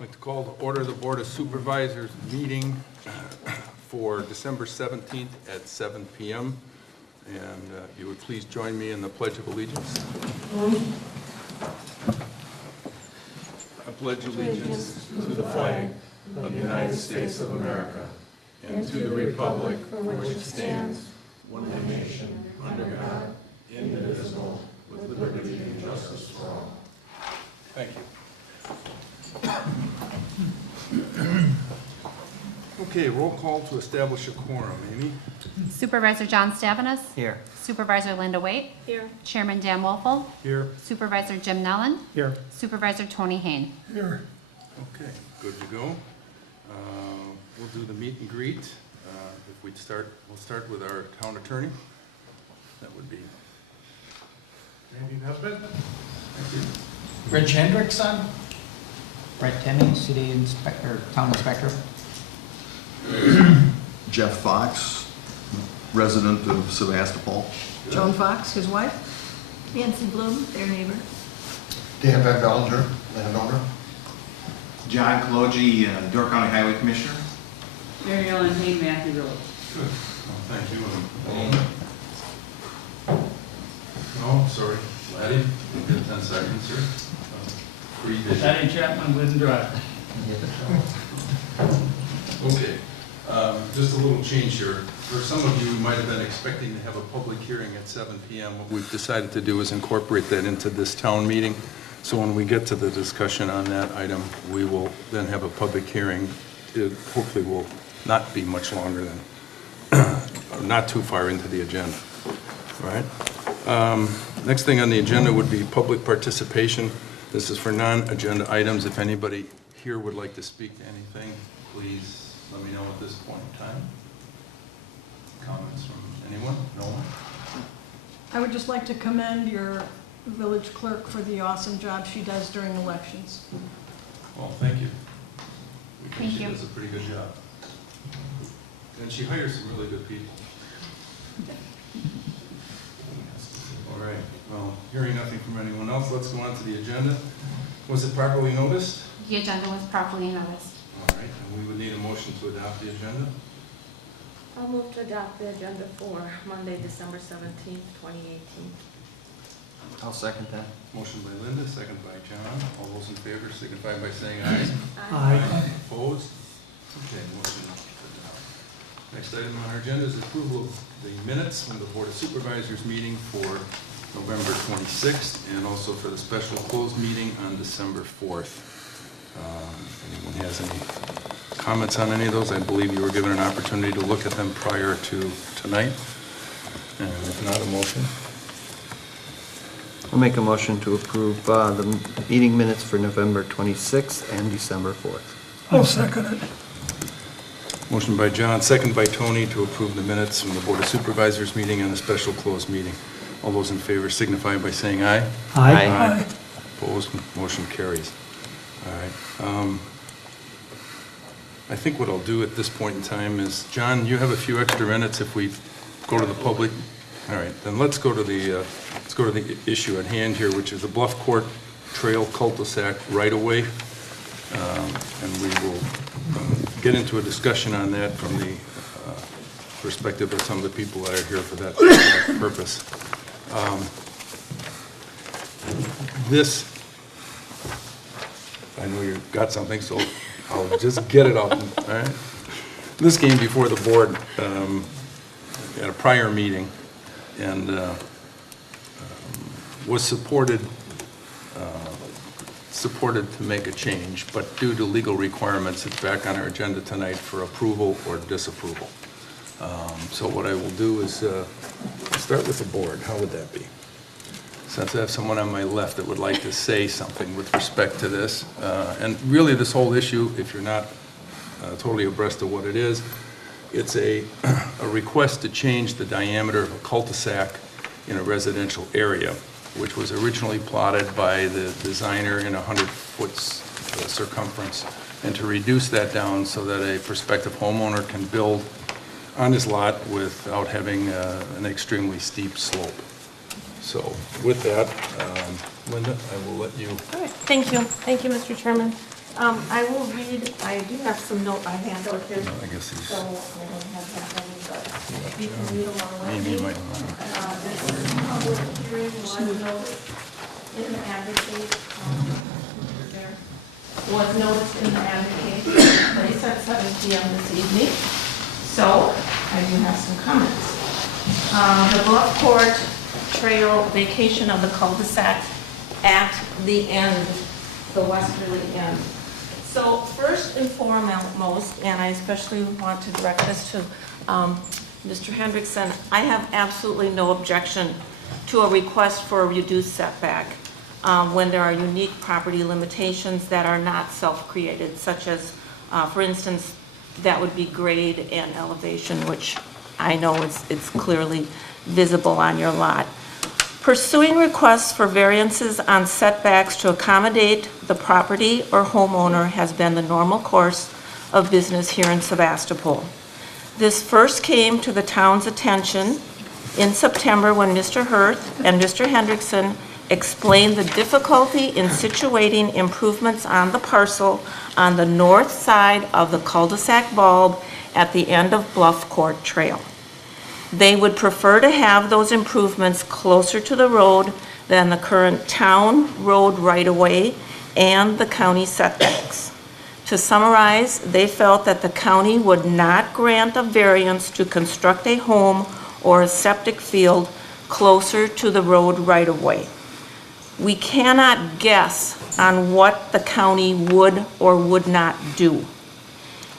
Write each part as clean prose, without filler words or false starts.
I'd like to call to order the Board of Supervisors meeting for December 17th at 7 p.m. And if you would please join me in the Pledge of Allegiance. I pledge allegiance to the flag of the United States of America and to the republic for which it stands, one nation, under God, indivisible, with liberty and justice for all. Thank you. Okay, roll call to establish a quorum. Amy? Supervisor John Stavenus. Here. Supervisor Linda Waite. Here. Chairman Dan Wolfel. Here. Supervisor Jim Nellen. Here. Supervisor Tony Hayne. Here. Okay, good to go. We'll do the meet and greet. If we'd start, we'll start with our town attorney. That would be. Randy Nesbitt. Thank you. Rich Hendrickson. Brett Temming, City Inspector, Town Inspector. Jeff Fox, resident of Sevastopol. Joan Fox, his wife. Nancy Bloom, their neighbor. Dan Van Bellinger, landowner. John Kaloji, Door County Highway Commissioner. Mary Ellen Hayne, Matthew Village. Good. Well, thank you. Oh, sorry. Laddie, you get 10 seconds here. Revision. Patty Chapman, Glidden Drive. Okay, just a little change here. For some of you who might have been expecting to have a public hearing at 7 p.m., what we've decided to do is incorporate that into this town meeting. So when we get to the discussion on that item, we will then have a public hearing. It hopefully will not be much longer than, not too far into the agenda. All right. Next thing on the agenda would be public participation. This is for non-agenda items. If anybody here would like to speak to anything, please let me know at this point in time. Comments from anyone? No one? I would just like to commend your village clerk for the awesome job she does during elections. Well, thank you. We think Thank she you. does a pretty good job. And she hires some really good people. All right, well, hearing nothing from anyone else, let's go on to the agenda. Was it properly noticed? The agenda was properly noticed. All right, and we would need a motion to adopt the agenda. I'll move to adopt the agenda for Monday, December 17th, 2018. I'll second that. Motion by Linda, second by John. All those in favor signify by saying aye. Aye. Opposed? Okay, motion adopted. Next item on our agenda is approval of the minutes from the Board of Supervisors meeting for November 26th and also for the special closed meeting on December 4th. If anyone has any comments on any of those, I believe you were given an opportunity to look at them prior to tonight. And if not, a motion. I'll make a motion to approve the meeting minutes for November 26th and December 4th. I'll second it. Motion by John, second by Tony to approve the minutes from the Board of Supervisors meeting and the special closed meeting. All those in favor signify by saying aye. Aye. Opposed, motion carries. All right. I think what I'll do at this point in time is, John, you have a few extra minutes if we go to the public. All right, then let's go to the issue at hand here, which is the Bluff Court Trail cul-de-sac right-of-way. And we will get into a discussion on that from the perspective of some of the people that are here for that purpose. This, I know you've got something, so I'll just get it out. All right. This came before the board at a prior meeting and was supported to make a change, but due to legal requirements, it's back on our agenda tonight for approval or disapproval. So what I will do is start with the board. How would that be? Since I have someone on my left that would like to say something with respect to this. And really this whole issue, if you're not totally abreast of what it is, it's a request to change the diameter of a cul-de-sac in a residential area, which was originally plotted by the designer in 100-foot circumference, and to reduce that down so that a prospective homeowner can build on his lot without having an extremely steep slope. So with that, Linda, I will let you. All right, thank you. Thank you, Mr. Chairman. I will read, I do have some note, I handout here, I guess he's, so I don't have that many, but you can read along with maybe me. he might want to. This public hearing was noticed in the advocate, there was noticed in the advocate, place at 7 p.m. this evening. So, I do have some comments. The Bluff Court Trail vacation of the cul-de-sac at the end, the westerly end. So first and foremost, and I especially want to direct this to Mr. Hendrickson, I have absolutely no objection to a request for a reduced setback when there are unique property limitations that are not self-created, such as, for instance, that would be grade and elevation, which I know it's clearly visible on your lot. Pursuing requests for variances on setbacks to accommodate the property or homeowner has been the normal course of business here in Sevastopol. This first came to the town's attention in September when Mr. Hirth and Mr. Hendrickson explained the difficulty in situating improvements on the parcel on the north side of the cul-de-sac bulb at the end of Bluff Court Trail. They would prefer to have those improvements closer to the road than the current town road right-of-way and the county setbacks. To summarize, they felt that the county would not grant a variance to construct a home or a septic field closer to the road right-of-way. We cannot guess on what the county would or would not do.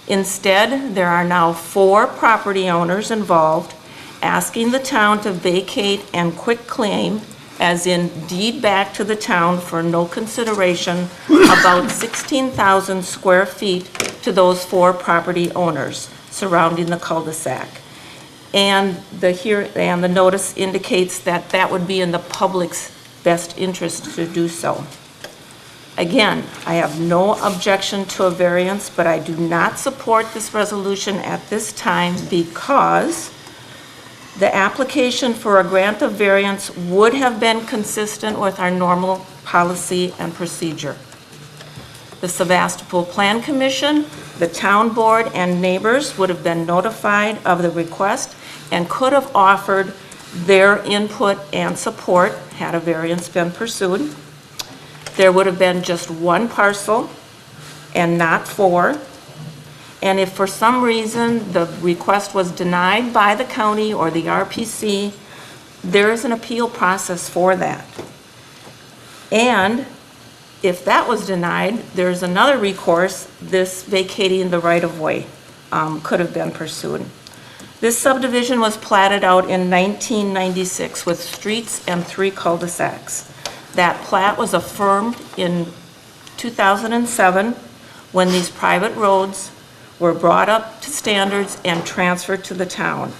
Instead, there are now 4 property owners involved asking the town to vacate and quitclaim, as in deed back to the town for no consideration, about 16,000 square feet to those 4 property owners surrounding the cul-de-sac. And the notice indicates that that would be in the public's best interest to do so. Again, I have no objection to a variance, but I do not support this resolution at this time because the application for a grant of variance would have been consistent with our normal policy and procedure. The Sevastopol Plan Commission, the town board, and neighbors would have been notified of the request and could have offered their input and support had a variance been pursued. There would have been just 1 parcel and not 4. And if for some reason the request was denied by the county or the RPC, there is an appeal process for that. And if that was denied, there's another recourse, this vacating the right-of-way could have been pursued. This subdivision was platted out in 1996 with streets and 3 cul-de-sacs. That plat was affirmed in 2007 when these private roads were brought up to standards and transferred to the town.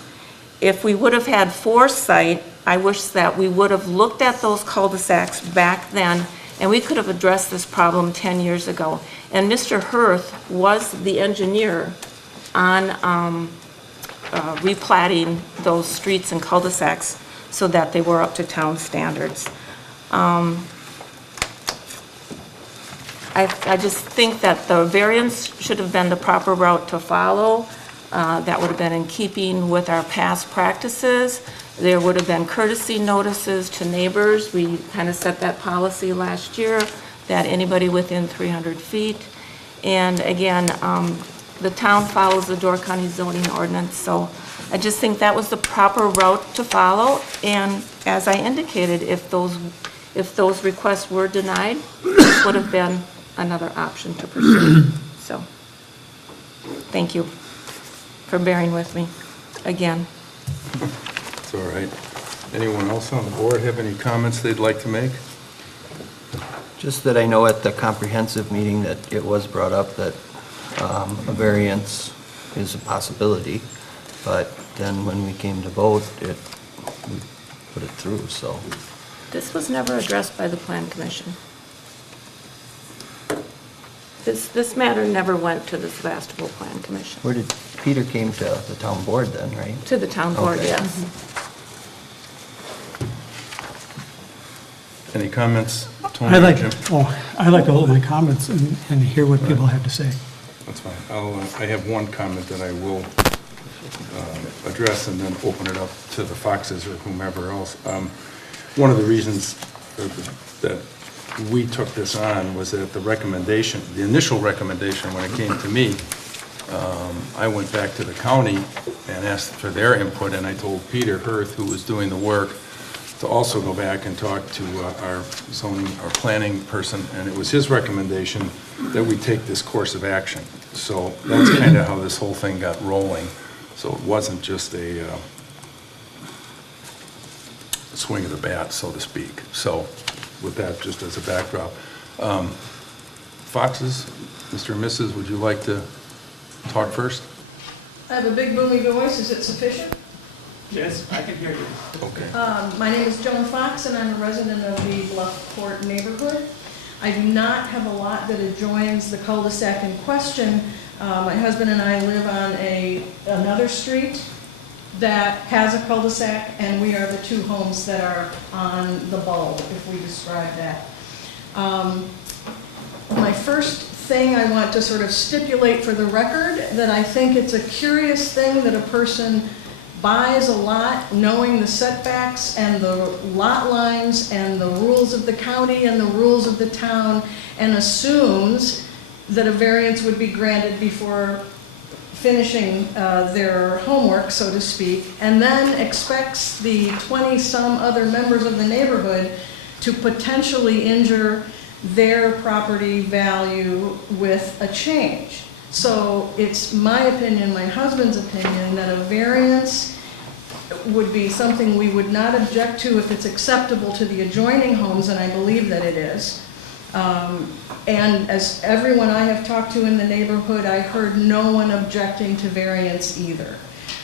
If we would have had foresight, I wish that we would have looked at those cul-de-sacs back then and we could have addressed this problem 10 years ago. And Mr. Hirth was the engineer on replatting those streets and cul-de-sacs so that they were up to town standards. I just think that the variance should have been the proper route to follow. That would have been in keeping with our past practices. There would have been courtesy notices to neighbors. We kind of set that policy last year that anybody within 300 feet. And again, the town follows the Door County zoning ordinance, so I just think that was the proper route to follow. And as I indicated, if those requests were denied, this would have been another option to pursue. So, thank you for bearing with me again. It's all right. Anyone else on the board have any comments they'd like to make? Just that I know at the comprehensive meeting that it was brought up that a variance is a possibility, but then when we came to vote, we put it through, so. This was never addressed by the Plan Commission. This matter never went to the Sevastopol Plan Commission. Where did, Peter came to the town board then, right? To the town board, Okay. yes. Any comments, Tony I'd or like, Jim? I'd like to hold my comments and hear what people have to say. That's fine. I have one comment that I will address and then open it up to the Foxes or whomever else. One of the reasons that we took this on was that the initial recommendation, when it came to me, I went back to the county and asked for their input, and I told Peter Hirth, who was doing the work, to also go back and talk to our planning person, and it was his recommendation that we take this course of action. So that's kind of how this whole thing got rolling. So it wasn't just a swing of the bat, so to speak. So with that, just as a backdrop. Foxes, Mr. and Mrs., would you like to talk first? I have a big booming voice, is it sufficient? Yes, I can hear you. Okay. My name is Joan Fox, and I'm a resident of the Bluff Court neighborhood. I do not have a lot that adjoins the cul-de-sac in question. My husband and I live on another street that has a cul-de-sac, and we are the two homes that are on the bulb, if we describe that. My first thing I want to sort of stipulate for the record that I think it's a curious thing that a person buys a lot knowing the setbacks and the lot lines and the rules of the county and the rules of the town, and assumes that a variance would be granted before finishing their homework, so to speak, and then expects the 20-some other members of the neighborhood to potentially injure their property value with a change. So it's my opinion, my husband's opinion, that a variance would be something we would not object to if it's acceptable to the adjoining homes, and I believe that it is. And as everyone I have talked to in the neighborhood, I heard no one objecting to variance either.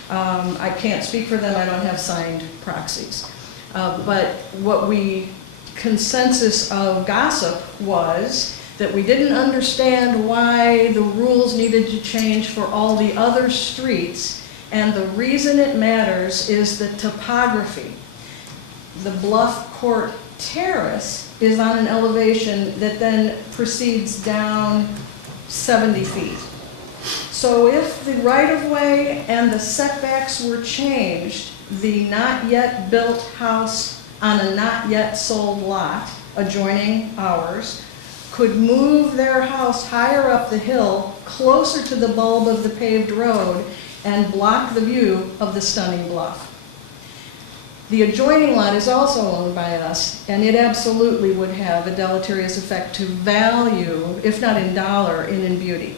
I can't speak for them, I don't have signed proxies. But what we consensus of gossip was that we didn't understand why the rules needed to change for all the other streets, and the reason it matters is the topography. The Bluff Court Terrace is on an elevation that then proceeds down 70 feet. So if the right-of-way and the setbacks were changed, the not yet built house on a not yet sold lot adjoining ours could move their house higher up the hill, closer to the bulb of the paved road, and block the view of the stunning bluff. The adjoining lot is also owned by us, and it absolutely would have a deleterious effect to value, if not in dollar, in beauty.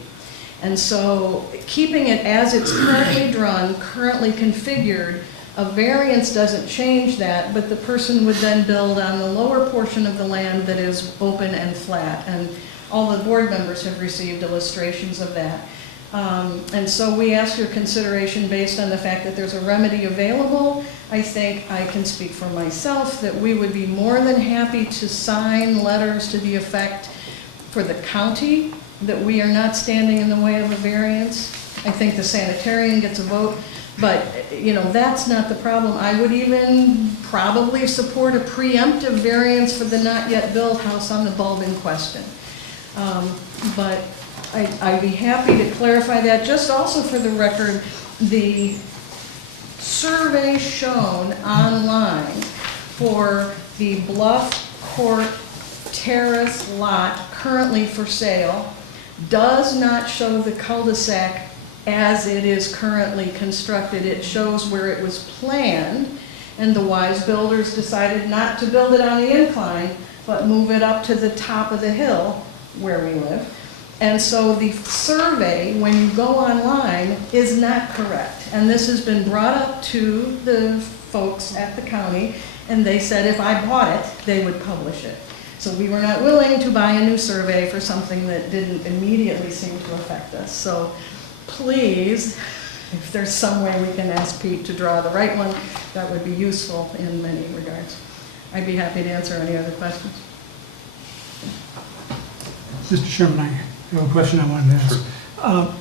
And so keeping it as it's currently drawn, currently configured, a variance doesn't change that, but the person would then build on the lower portion of the land that is open and flat. And all the board members have received illustrations of that. And so we ask your consideration based on the fact that there's a remedy available. I think I can speak for myself that we would be more than happy to sign letters to the effect for the county that we are not standing in the way of a variance. I think the sanitarian gets a vote, but you know, that's not the problem. I would even probably support a preemptive variance for the not yet built house on the bulb in question. But I'd be happy to clarify that. Just also for the record, the survey shown online for the Bluff Court Terrace lot currently for sale does not show the cul-de-sac as it is currently constructed. It shows where it was planned, and the wise builders decided not to build it on the incline, but move it up to the top of the hill where we live. And so the survey, when you go online, is not correct. And this has been brought up to the folks at the county, and they said if I bought it, they would publish it. So we were not willing to buy a new survey for something that didn't immediately seem to affect us. So please, if there's some way we can ask Pete to draw the right one, that would be useful in many regards. I'd be happy to answer any other questions. Mr. Chairman, I have a question I wanted to ask.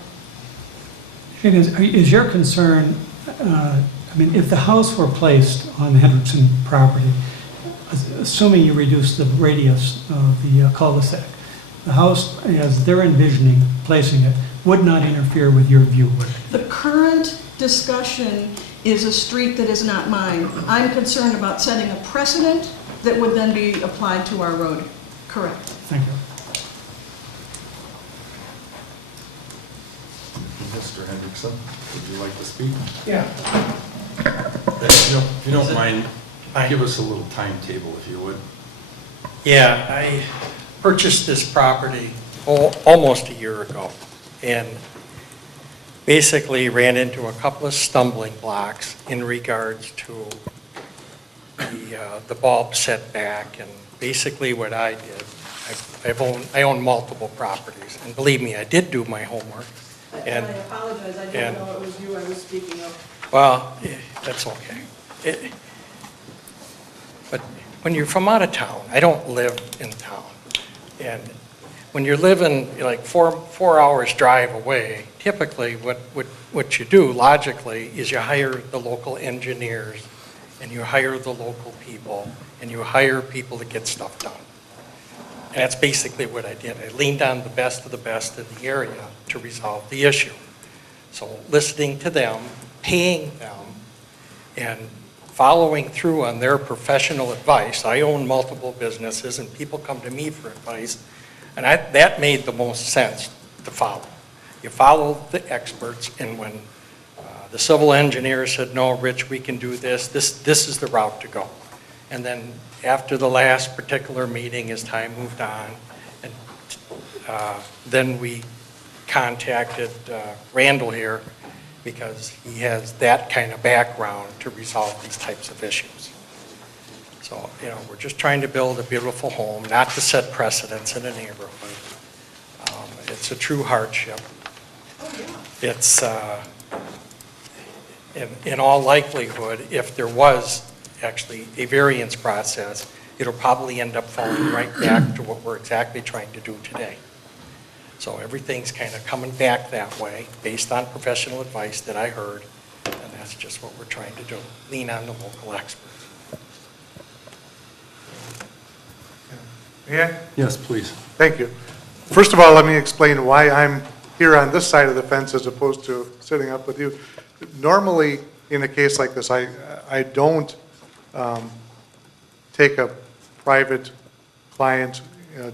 Is your concern, I mean, if the house were placed on the Hendrickson property, assuming you reduce the radius of the cul-de-sac, the house, as they're envisioning placing it, would not interfere with your view, would it? The current discussion is a street that is not mine. I'm concerned about setting a precedent that would then be applied to our road. Correct. Thank you. Mr. Hendrickson, would you like to speak? Yeah. If you don't mind, give us a little timetable if you would. Yeah, I purchased this property almost a year ago and basically ran into a couple of stumbling blocks in regards to the bulb setback. And basically what I did, I own multiple properties, and believe me, I did do my homework. And I apologize, I didn't know it was you I was speaking of. well, that's okay. But when you're from out of town, I don't live in town. And when you're living like four hours drive away, typically what you do logically is you hire the local engineers and you hire the local people and you hire people to get stuff done. And that's basically what I did. I leaned on the best of the best in the area to resolve the issue. So listening to them, paying them, and following through on their professional advice. I own multiple businesses and people come to me for advice, and that made the most sense to follow. You follow the experts, and when the civil engineer said, no, Rich, we can do this is the route to go. And then after the last particular meeting, as time moved on, and then we contacted Randall here because he has that kind of background to resolve these types of issues. So, we're just trying to build a beautiful home, not to set precedents in a neighborhood. It's a true hardship. It's, in all likelihood, if there was actually a variance process, it'll probably end up falling right back to what we're exactly trying to do today. So everything's kind of coming back that way based on professional advice that I heard, and that's just what we're trying to do, lean on the local experts. Yeah, Yes, please. thank you. First of all, let me explain why I'm here on this side of the fence as opposed to sitting up with you. Normally, in a case like this, I don't take a private client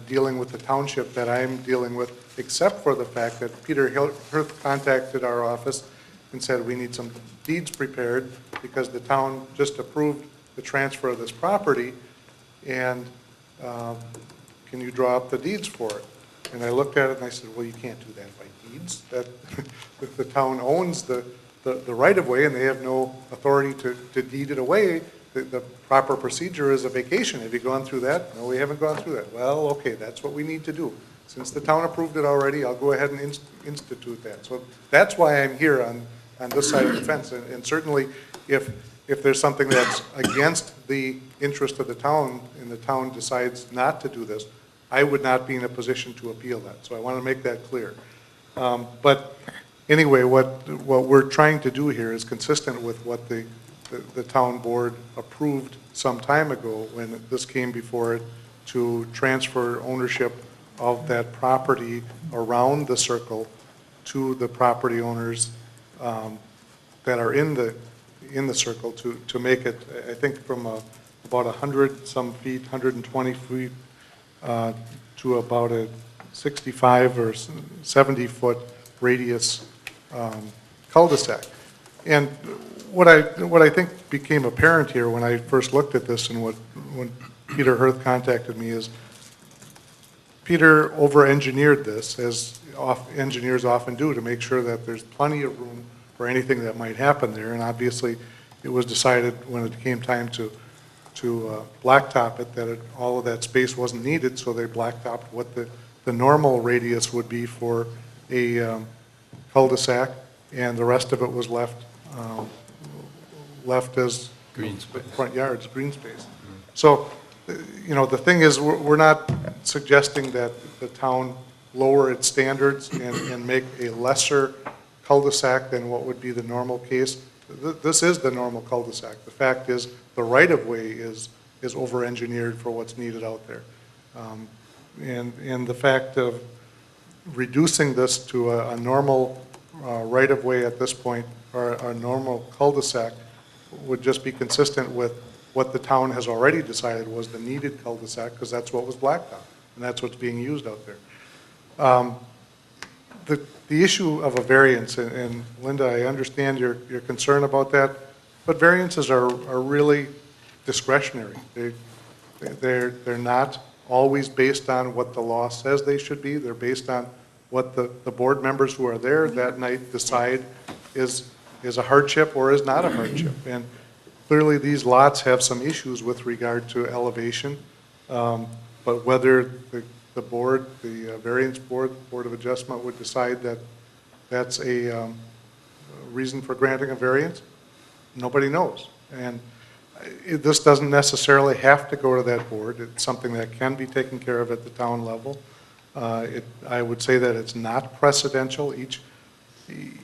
dealing with the township that I'm dealing with, except for the fact that Peter Hirth contacted our office and said we need some deeds prepared because the town just approved the transfer of this property, and can you draw up the deeds for it? And I looked at it and I said, well, you can't do that by deeds. That the town owns the right-of-way and they have no authority to deed it away. The proper procedure is a vacation. Have you gone through that? No, we haven't gone through that. Well, okay, that's what we need to do. Since the town approved it already, I'll go ahead and institute that. So that's why I'm here on this side of the fence. And certainly, if there's something that's against the interest of the town and the town decides not to do this, I would not be in a position to appeal that. So I want to make that clear. But anyway, what we're trying to do here is consistent with what the town board approved some time ago when this came before it to transfer ownership of that property around the circle to the property owners that are in the circle to make it, I think, from about 100 some feet, 120 feet to about a 65 or 70 foot radius cul-de-sac. And what I think became apparent here when I first looked at this and when Peter Hirth contacted me is Peter over-engineered this, as engineers often do, to make sure that there's plenty of room for anything that might happen there. And obviously, it was decided when it came time to blacktop it that all of that space wasn't needed, so they blacktopped what the normal radius would be for a cul-de-sac, and the rest of it was left as Green space. front yards, green space. So, the thing is, we're not suggesting that the town lower its standards and make a lesser cul-de-sac than what would be the normal case. This is the normal cul-de-sac. The fact is, the right-of-way is is over-engineered for what's needed out there. And the fact of reducing this to a normal right-of-way at this point, or a normal cul-de-sac, would just be consistent with what the town has already decided was the needed cul-de-sac, because that's what was blacktop, and that's what's being used out there. The issue of a variance, and Linda, I understand your concern about that, but variances are really discretionary. They're not always based on what the law says they should be. They're based on what the board members who are there that night decide is a hardship or is not a hardship. And clearly these lots have some issues with regard to elevation, but whether the board, the variance board, Board of Adjustment would decide that that's a reason for granting a variance, nobody knows. And this doesn't necessarily have to go to that board. It's something that can be taken care of at the town level. I would say that it's not precedential.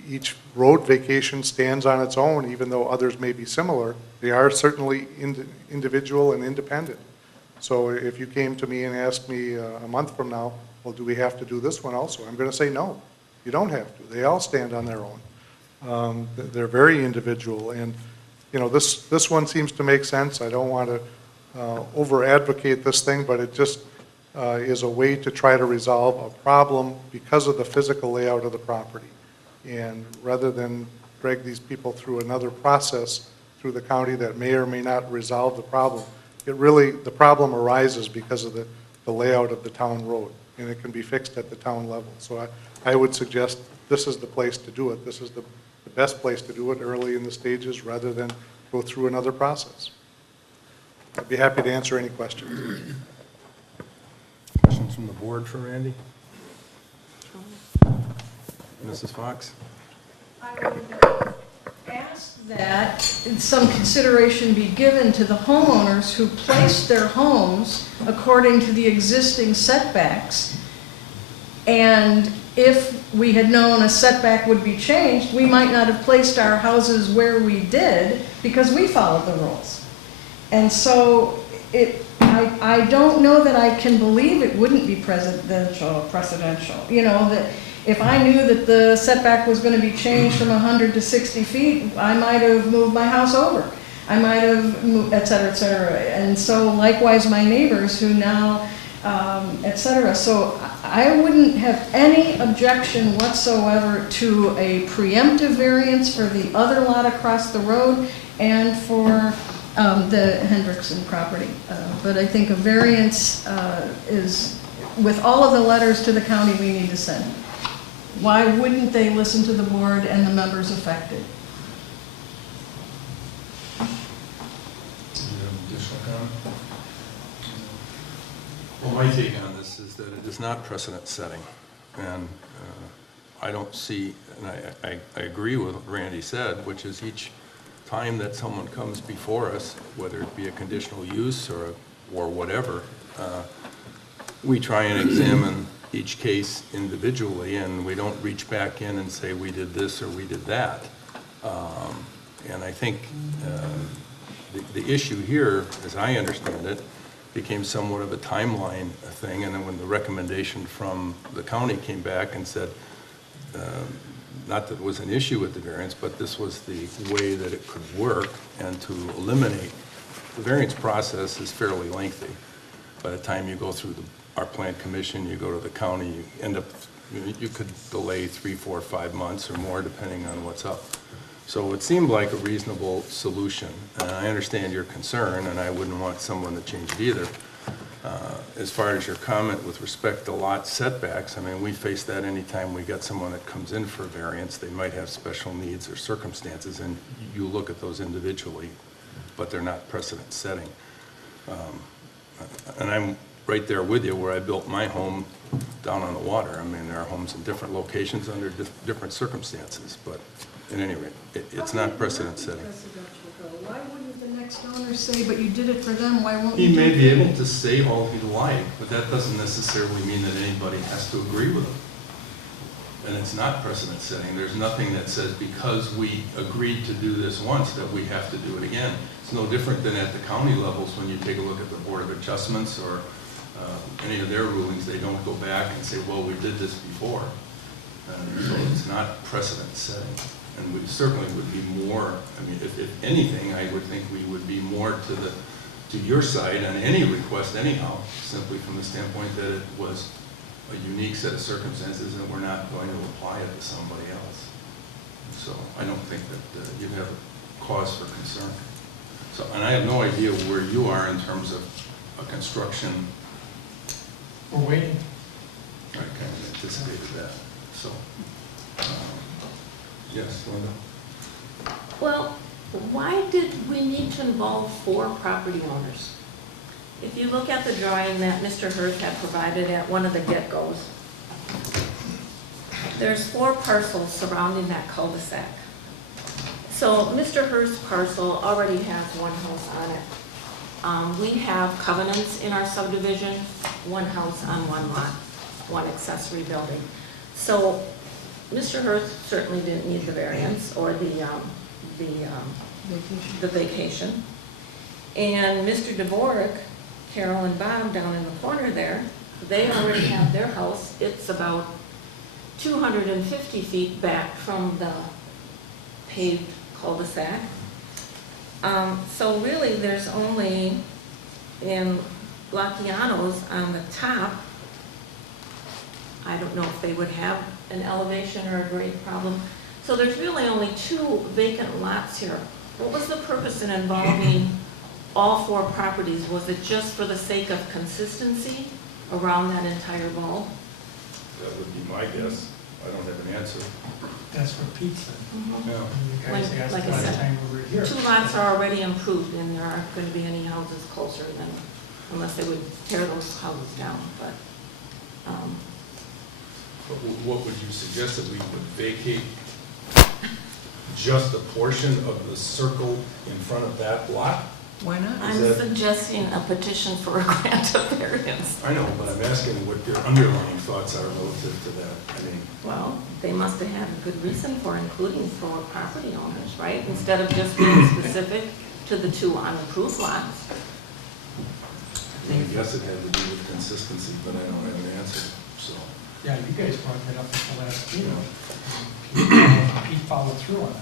Each road vacation stands on its own, even though others may be similar. They are certainly individual and independent. So if you came to me and asked me a month from now, well, do we have to do this one also? I'm going to say no. You don't have to. They all stand on their own. They're very individual, and you know, this one seems to make sense. I don't want to over-advocate this thing, but it just is a way to try to resolve a problem because of the physical layout of the property. And rather than drag these people through another process through the county that may or may not resolve the problem, the problem arises because of the layout of the town road, and it can be fixed at the town level. So I would suggest this is the place to do it. This is the best place to do it early in the stages rather than go through another process. I'd be happy to answer any questions. Questions from the board for Randy? Mrs. Fox? I would ask that some consideration be given to the homeowners who placed their homes according to the existing setbacks. And if we had known a setback would be changed, we might not have placed our houses where we did because we followed the rules. And so I don't know that I can believe it wouldn't be precedential. You know, that if I knew that the setback was going to be changed from 100 to 60 feet, I might have moved my house over. I might have moved, et cetera, et cetera. And so likewise my neighbors who now, et cetera. So I wouldn't have any objection whatsoever to a preemptive variance for the other lot across the road and for the Hendrickson property. But I think a variance is, with all of the letters to the county we need to send. Why wouldn't they listen to the board and the members affected? Additional comment? Well, my take on this is that it is not precedent setting. And I don't see, and I agree with what Randy said, which is each time that someone comes before us, whether it be a conditional use or whatever, we try and examine each case individually, and we don't reach back in and say we did this or we did that. And I think the issue here, as I understand it, became somewhat of a timeline thing, and then when the recommendation from the county came back and said, not that it was an issue with the variance, but this was the way that it could work, and to eliminate, the variance process is fairly lengthy. By the time you go through our plan commission, you go to the county, you end up, you could delay 3, 4, 5 months or more depending on what's up. So it seemed like a reasonable solution, and I understand your concern, and I wouldn't want someone to change it either. As far as your comment with respect to lot setbacks, I mean, we face that anytime we get someone that comes in for a variance. They might have special needs or circumstances, and you look at those individually, but they're not precedent setting. And I'm right there with you where I built my home down on the water. I mean, there are homes in different locations under different circumstances, but at any rate, it's not precedent setting. Why wouldn't the next owner say, but you did it for them, why won't you He do it may for be me? able to say all he'd like, but that doesn't necessarily mean that anybody has to agree with him. and it's not precedent setting. There's nothing that says because we agreed to do this once that we have to do it again. It's no different than at the county levels when you take a look at the Board of Adjustments or any of their rulings. They don't go back and say, well, we did this before. So it's not precedent setting. And we certainly would be more, I mean, if anything, I would think we would be more to your side on any request anyhow, simply from the standpoint that it was a unique set of circumstances and we're not going to apply it to somebody else. So I don't think that you have a cause for concern. So, and I have no idea where you are in terms of a construction. We're waiting. I kind of anticipated that. So, yes, Linda? Well, why did we need to involve 4 property owners? If you look at the drawing that Mr. Hurth had provided at one of the get-goes, there's 4 parcels surrounding that cul-de-sac. So Mr. Hurth's parcel already has 1 house on it. We have covenants in our subdivision, 1 house on 1 lot, 1 accessory building. So Mr. Hurth certainly didn't need the variance or the vacation. And Mr. Dvorak, Carol and Bob down in the corner there, they already have their house. It's about 250 feet back from the paved cul-de-sac. So really there's only, in Lacchiano's on the top, I don't know if they would have an elevation or a grade problem. So there's really only 2 vacant lots here. What was the purpose in involving all 4 properties? Was it just for the sake of consistency around that entire ball? That would be my guess. I don't have an answer. That's what Pete said. Yeah. You guys asked Like I last said, time we were here. 2 lots are already improved and there aren't going to be any houses closer than, unless they would tear those houses down, but. But what would you suggest, that we would vacate just a portion of the circle in front of that lot? Why not? I'm suggesting a petition for a grant of variance. I know, but I'm asking what your underlying thoughts are relative to that. I mean, Well, they must have had a good reason for including 4 property owners, right? Instead of just being specific to the 2 unapproved lots. I guess it had to do with consistency, but I don't have an answer, so. Yeah, you guys brought that up at the last meeting. Pete followed through on it.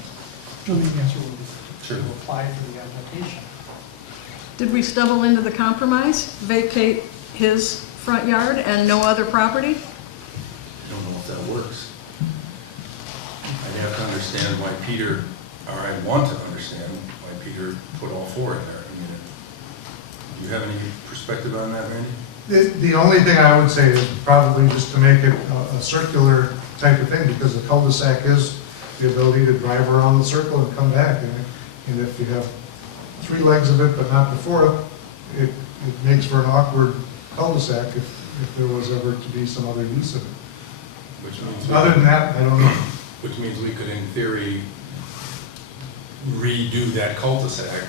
Let me answer what Sure. to apply for the application. Did we stumble into the compromise, vacate his front yard and no other property? I don't know if that works. I'd have to understand why Peter, or I want to understand why Peter put all 4 in there. I mean, do you have any perspective on that, Randy? The only thing I would say is probably just to make it a circular type of thing, because the cul-de-sac is the ability to drive around the circle and come back. And if you have 3 legs of it but not the 4th, it makes for an awkward cul-de-sac if there was ever to be some other use of it. Which means Other than that, I don't know. Which means we could, in theory, redo that cul-de-sac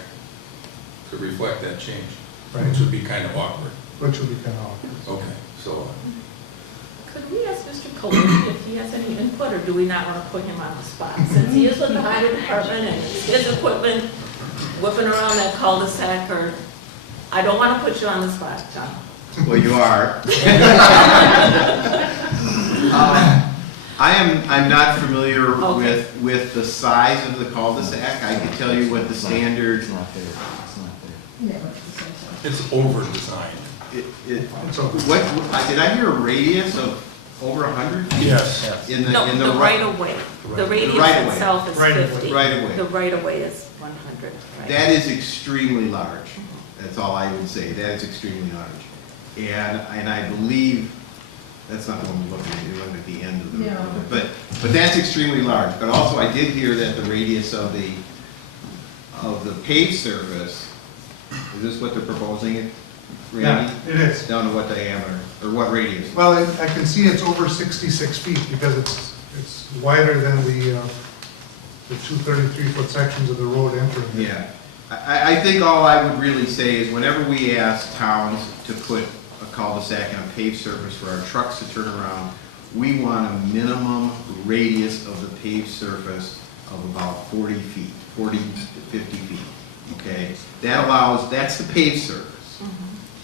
to reflect that change, Right. which would be kind of awkward. Which would be kind of awkward. Okay, so, Could we ask Mr. Coleman if he has any input, or do we not want to put him on the spot? Since he is with the highway department and it's his equipment whipping around that cul-de-sac, or, I don't want to put you on the spot, John. Well, you are. I'm not familiar Okay. with the size of the cul-de-sac. I can tell you what the standard, it's over-designed. did I hear a radius of over 100? Yes. In the No, the right-of-way. The radius right-of-way. itself is Right-of-way. 50. Right-of-way. The right-of-way is 100, right? That is extremely large. That's all I would say. That is extremely large. And I believe, that's not the one we're looking at, you're looking at the end of the Yeah. road. But that's extremely large. But also I did hear that the radius of the paved surface, is this what they're proposing, Randy? Yeah, it is. Down to what diameter, or what radius? Well, I can see it's over 66 feet because it's wider than the 2 33-foot sections of the road entering. Yeah. I think all I would really say is whenever we ask towns to put a cul-de-sac on a paved surface for our trucks to turn around, we want a minimum radius of the paved surface of about 40 feet, 40 to 50 feet, okay? That allows, that's the paved surface.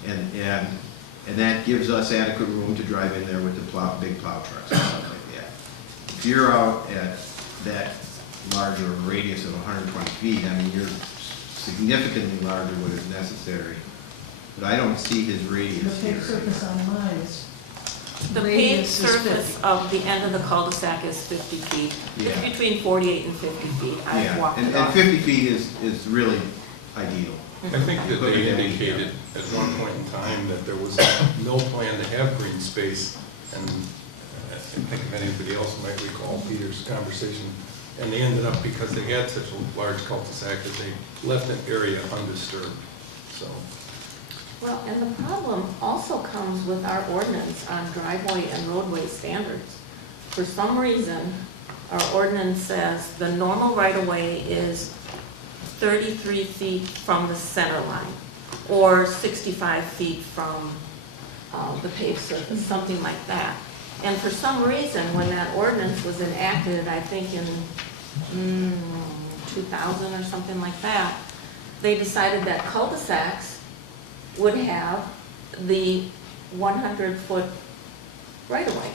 And that gives us adequate room to drive in there with the big plow trucks and stuff like that. If you're out at that larger radius of 120 feet, I mean, you're significantly larger than what is necessary. But I don't see his The radius here. paved surface on mine is, The paved radius is surface 50. of the end of the cul-de-sac is 50 feet. Yeah. It's between 48 and 50 feet. I've Yeah, walked and it off. 50 feet is really ideal. I think that they indicated at one point in time that there was no plan to have green space, and I think if anybody else might recall Peter's conversation, and they ended up, because they had such a large cul-de-sac, that they left an area undisturbed, so. Well, and the problem also comes with our ordinance on driveway and roadway standards. For some reason, our ordinance says the normal right-of-way is 33 feet from the center line, or 65 feet from the paved surface, something like that. And for some reason, when that ordinance was enacted, I think in 2000 or something like that, they decided that cul-de-sacs would have the 100-foot right-of-way.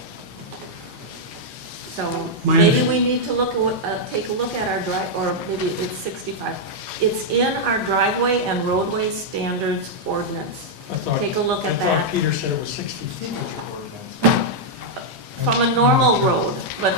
So maybe we need to look at, take a look at our drive, or maybe it's 65. It's in our driveway and roadway standards ordinance. Take a look at I that. thought Peter said it was 60 feet was your ordinance. From a normal road, but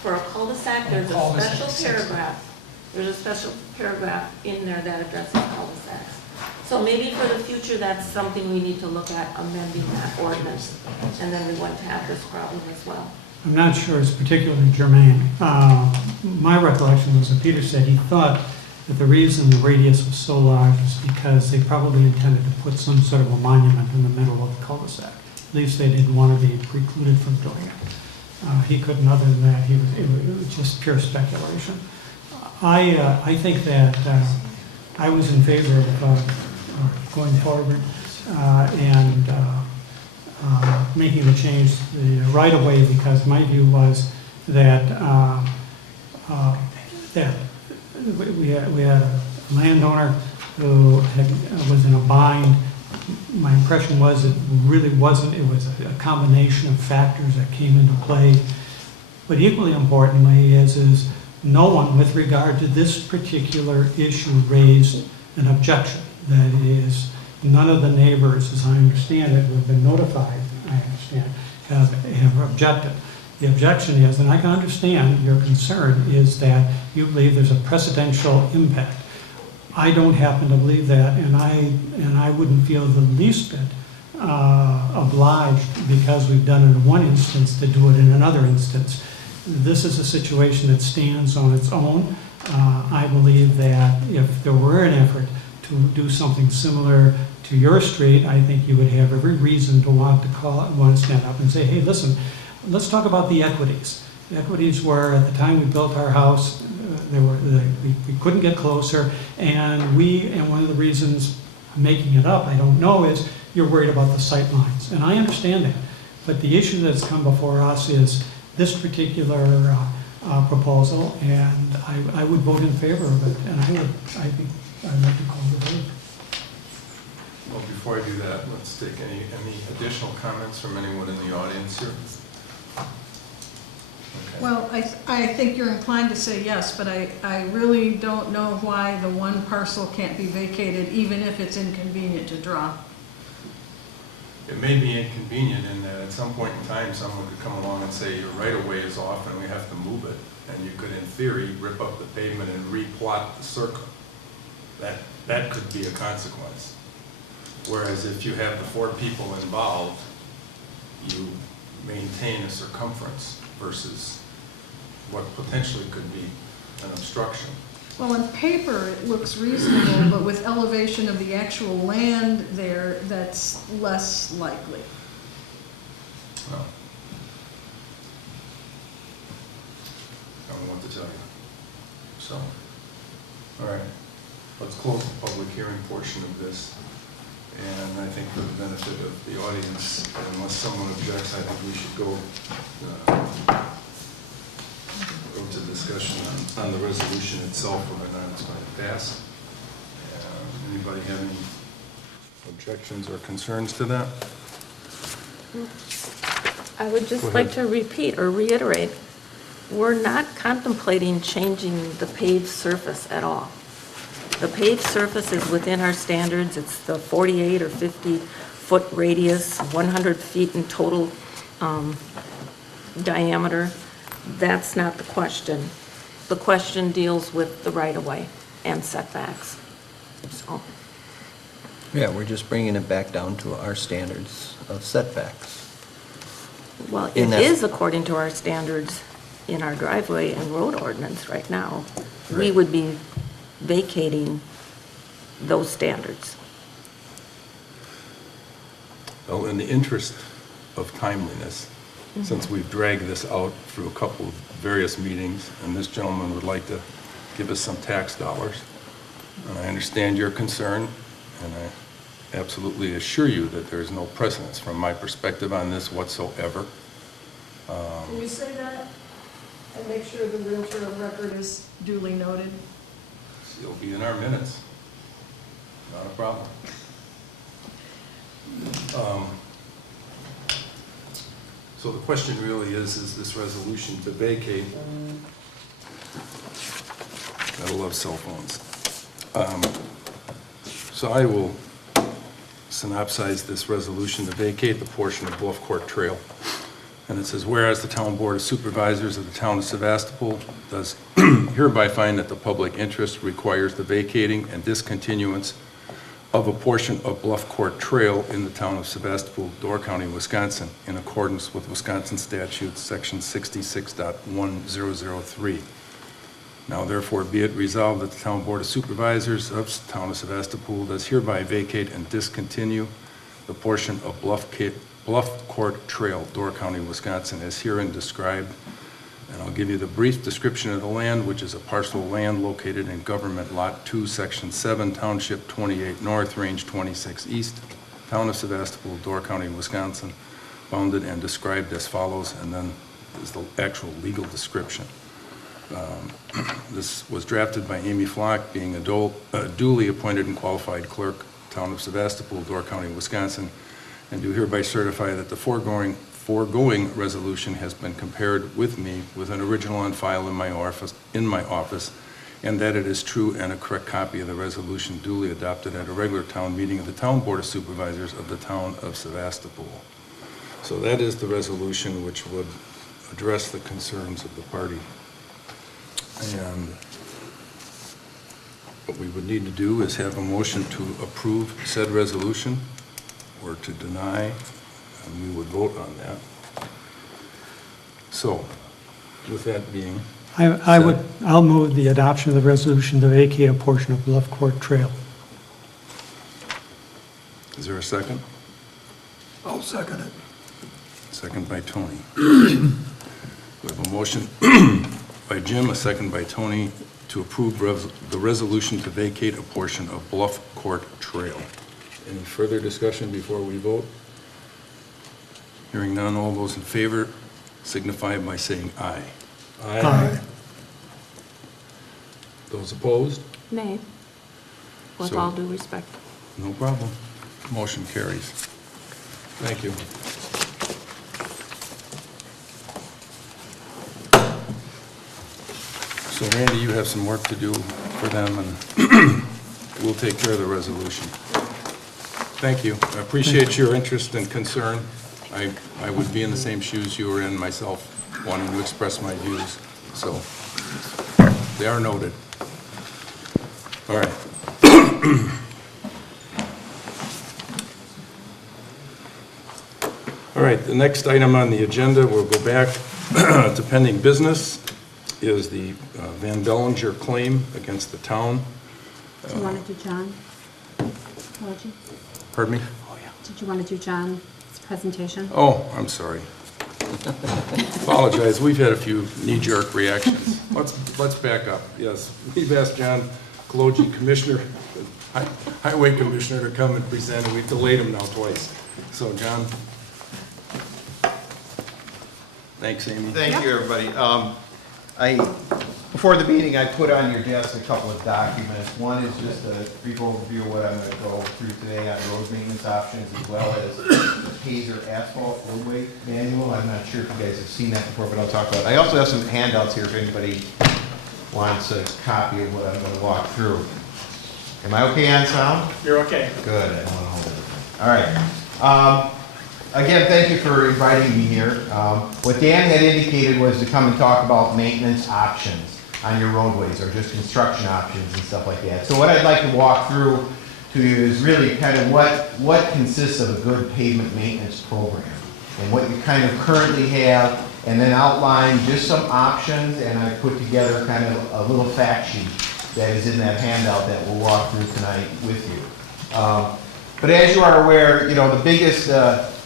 for a cul-de-sac, there's a Cul-de-sac, special 60. paragraph. There's a special paragraph in there that addresses cul-de-sacs. So maybe for the future, that's something we need to look at, amending that ordinance, and then we wouldn't have this problem as well. I'm not sure it's particularly germane. My recollection was that Peter said he thought that the reason the radius was so large is because they probably intended to put some sort of a monument in the middle of the cul-de-sac. At least they didn't want to be precluded from doing it. He couldn't, other than that, it was just pure speculation. I think that I was in favor of going forward and making the change to the right-of-way, because my view was that that we had a landowner who was in a bind. My impression was it really wasn't. It was a combination of factors that came into play. But equally importantly is no one, with regard to this particular issue, raised an objection. That is, none of the neighbors, as I understand it, who have been notified, I understand, have objected. The objection is, and I can understand your concern, is that you believe there's a precedential impact. I don't happen to believe that, and I wouldn't feel the least bit obliged, because we've done it in one instance, to do it in another instance. This is a situation that stands on its own. I believe that if there were an effort to do something similar to your street, I think you would have every reason to want to stand up and say, hey, listen, let's talk about the equities. The equities were, at the time we built our house, we couldn't get closer, and one of the reasons I'm making it up, I don't know, is you're worried about the sight lines, and I understand that. But the issue that's come before us is this particular proposal, and I would vote in favor of it, and I think I'd like to call the vote. Well, before I do that, let's take any additional comments from anyone in the audience here. Okay. well, I think you're inclined to say yes, but I really don't know why the one parcel can't be vacated, even if it's inconvenient to draw. It may be inconvenient in that at some point in time, someone could come along and say your right-of-way is off and we have to move it. And you could, in theory, rip up the pavement and replot the circle. That could be a consequence. Whereas if you have the 4 people involved, you maintain a circumference versus what potentially could be an obstruction. Well, on paper, it looks reasonable, but with elevation of the actual land there, that's less likely. Well, I don't know what to tell you. So, all right, let's close the public hearing portion of this. And I think for the benefit of the audience, unless someone objects, I think we should go to discussion on the resolution itself, whether or not it's going to pass. Anybody have any objections or concerns to that? I would Go just ahead. like to repeat or reiterate, we're not contemplating changing the paved surface at all. The paved surface is within our standards. It's the 48 or 50-foot radius, 100 feet in total diameter. That's not the question. The question deals with the right-of-way and setbacks. So, Yeah, we're just bringing it back down to our standards of setbacks. well, it In that- is according to our standards in our driveway and road ordinance right now. We Right. would be vacating those standards. Well, in the interest of timeliness, since we've dragged this out through a couple of various meetings, and this gentleman would like to give us some tax dollars, and I understand your concern, and I absolutely assure you that there is no precedence from my perspective on this whatsoever. Can you say that and make sure the Realtor of record is duly noted? It'll be in our minutes. Not a problem. So the question really is this resolution to vacate? I love cell phones. So I will synopsize this resolution to vacate the portion of Bluff Court Trail. And it says, whereas the Town Board of Supervisors of the Town of Sevastopol does hereby find that the public interest requires the vacating and discontinuance of a portion of Bluff Court Trail in the Town of Sevastopol, Door County, Wisconsin, in accordance with Wisconsin Statute, Section 66.1003. Now therefore be it resolved that the Town Board of Supervisors of the Town of Sevastopol does hereby vacate and discontinue the portion of Bluff Court Trail, Door County, Wisconsin, as herein described. And I'll give you the brief description of the land, which is a parcel of land located in Government Lot 2, Section 7, Township 28 North, Range 26 East, Town of Sevastopol, Door County, Wisconsin, bounded and described as follows, and then is the actual legal description. This was drafted by Amy Flock, being a duly appointed and qualified clerk, Town of Sevastopol, Door County, Wisconsin, and do hereby certify that the foregoing resolution has been compared with me with an original on file in my office, and that it is true and a correct copy of the resolution duly adopted at a regular town meeting of the Town Board of Supervisors of the Town of Sevastopol. So that is the resolution which would address the concerns of the party. And what we would need to do is have a motion to approve said resolution or to deny, and we would vote on that. So, with that being I'll move the adoption of the resolution to vacate a portion of Bluff Court Trail. is there a second? I'll second it. Second by Tony. We have a motion by Jim, a second by Tony, to approve the resolution to vacate a portion of Bluff Court Trail. Any further discussion before we vote? Hearing none, all those in favor signify by saying aye. Aye. Those opposed? Nay, with So- all due respect. No problem. Motion carries. Thank you. So Randy, you have some work to do for them, and we'll take care of the resolution. Thank you. I appreciate your interest and concern. I would be in the same shoes you were in myself, wanting to express my views, so they are noted. All right. All right, the next item on the agenda, we'll go back to pending business, is the Van Bellinger claim against the town. Do you want to do John? Would you? Pardon me? Did you want to do John's presentation? Oh, I'm sorry. Apologize, we've had a few knee-jerk reactions. Let's back up. Yes, we've asked John Kaloji, Commissioner highway commissioner to come and present, and we've delayed him now twice. So, John? Thanks, Amy. Thank you, everybody. Before the meeting, I put on your desk a couple of documents. One is just a brief overview of what I'm going to go through today on road maintenance options, as well as the Pazer asphalt roadway manual. I'm not sure if you guys have seen that before, but I'll talk about it. I also have some handouts here if anybody wants a copy of what I'm going to walk through. Am I okay on sound? You're okay. Good. I don't want to hold it. All right. Again, thank you for inviting me here. What Dan had indicated was to come and talk about maintenance options on your roadways, or just construction options and stuff like that. So what I'd like to walk through to you is really kind of what consists of a good pavement maintenance program, and what you kind of currently have, and then outline just some options, and I put together kind of a little fact sheet that is in that handout that we'll walk through tonight with you. But as you are aware, you know, the biggest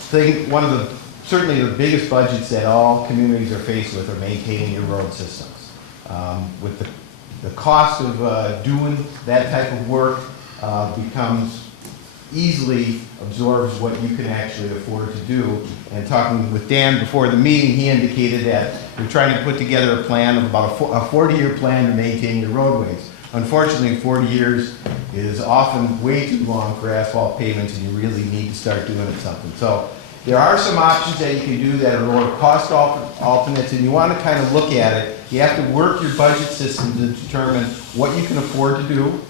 thing, certainly the biggest budgets that all communities are faced with are maintaining your road systems. With the cost of doing that type of work becomes easily absorbs what you can actually afford to do. And talking with Dan before the meeting, he indicated that we're trying to put together a plan of about a 40-year plan to maintain your roadways. Unfortunately, 40 years is often way too long for asphalt pavements, and you really need to start doing something. So there are some options that you can do that are lower cost alternates, and you want to kind of look at it. You have to work your budget system to determine what you can afford to do,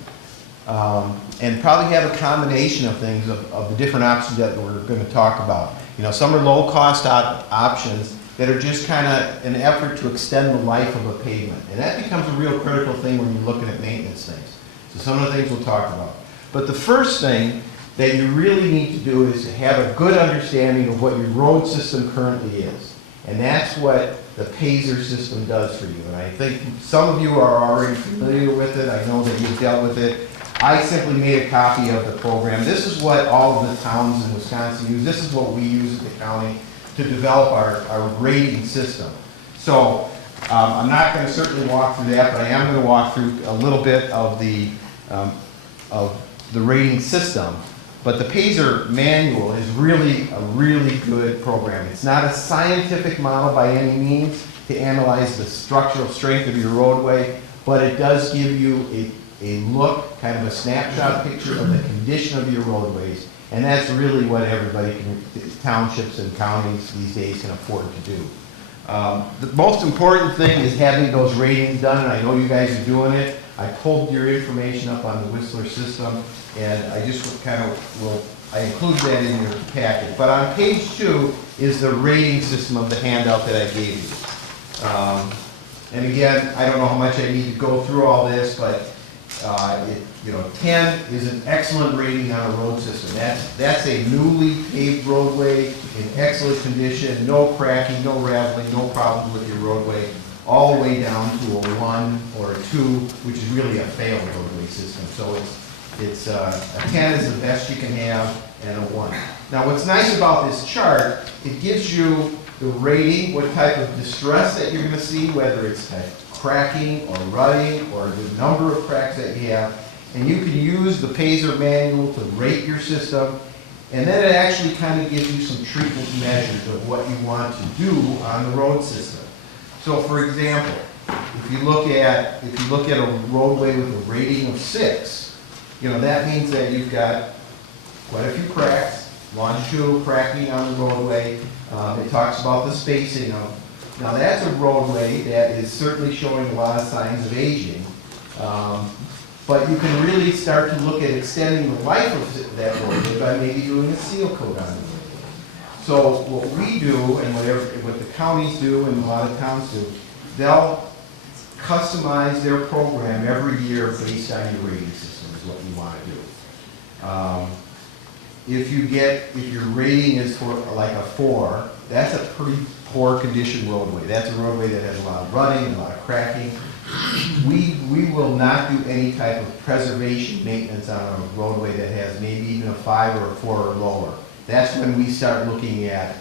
and probably have a combination of things, of the different options that we're going to talk about. You know, some are low cost options that are just kind of an effort to extend the life of a pavement. And that becomes a real critical thing when you're looking at maintenance things. So some of the things we'll talk about. But the first thing that you really need to do is to have a good understanding of what your road system currently is. And that's what the Pazer system does for you. And I think some of you are already familiar with it. I know that you've dealt with it. I simply made a copy of the program. This is what all of the towns in Wisconsin use. This is what we use at the county to develop our rating system. So I'm not going to certainly walk through that, but I am going to walk through a little bit of the rating system. But the Pazer manual is really a really good program. It's not a scientific model by any means to analyze the structural strength of your roadway, but it does give you a look, kind of a snapshot picture of the condition of your roadways. And that's really what everybody townships and counties these days can afford to do. The most important thing is having those ratings done, and I know you guys are doing it. I pulled your information up on the Whistler system, and I just kind of I include that in your packet. But on page 2 is the rating system of the handout that I gave you. And again, I don't know how much I need to go through all this, but 10 is an excellent rating on a road system. That's a newly paved roadway in excellent condition, no cracking, no rattling, no problems with your roadway, all the way down to a 1 or a 2, which is really a failed roadway system. So it's a 10 is the best you can have, and a 1. Now what's nice about this chart, it gives you the rating, what type of distress that you're going to see, whether it's cracking or rutting or the number of cracks that you have. And you can use the Pazer manual to rate your system, and then it actually kind of gives you some treatment measures of what you want to do on the road system. So for example, if you look at a roadway with a rating of 6, that means that you've got quite a few cracks, longitudinal cracking on the roadway. It talks about the spacing of. Now that's a roadway that is certainly showing a lot of signs of aging, but you can really start to look at extending the life of that roadway by maybe doing a seal coat on it. So what we do, and what the counties do, and a lot of towns do, they'll customize their program every year based on your rating system is what you want to do. If your rating is for like a 4, that's a pretty poor condition roadway. That's a roadway that has a lot of rutting and a lot of cracking. We will not do any type of preservation maintenance on a roadway that has maybe even a 5 or a 4 or lower. That's when we start looking at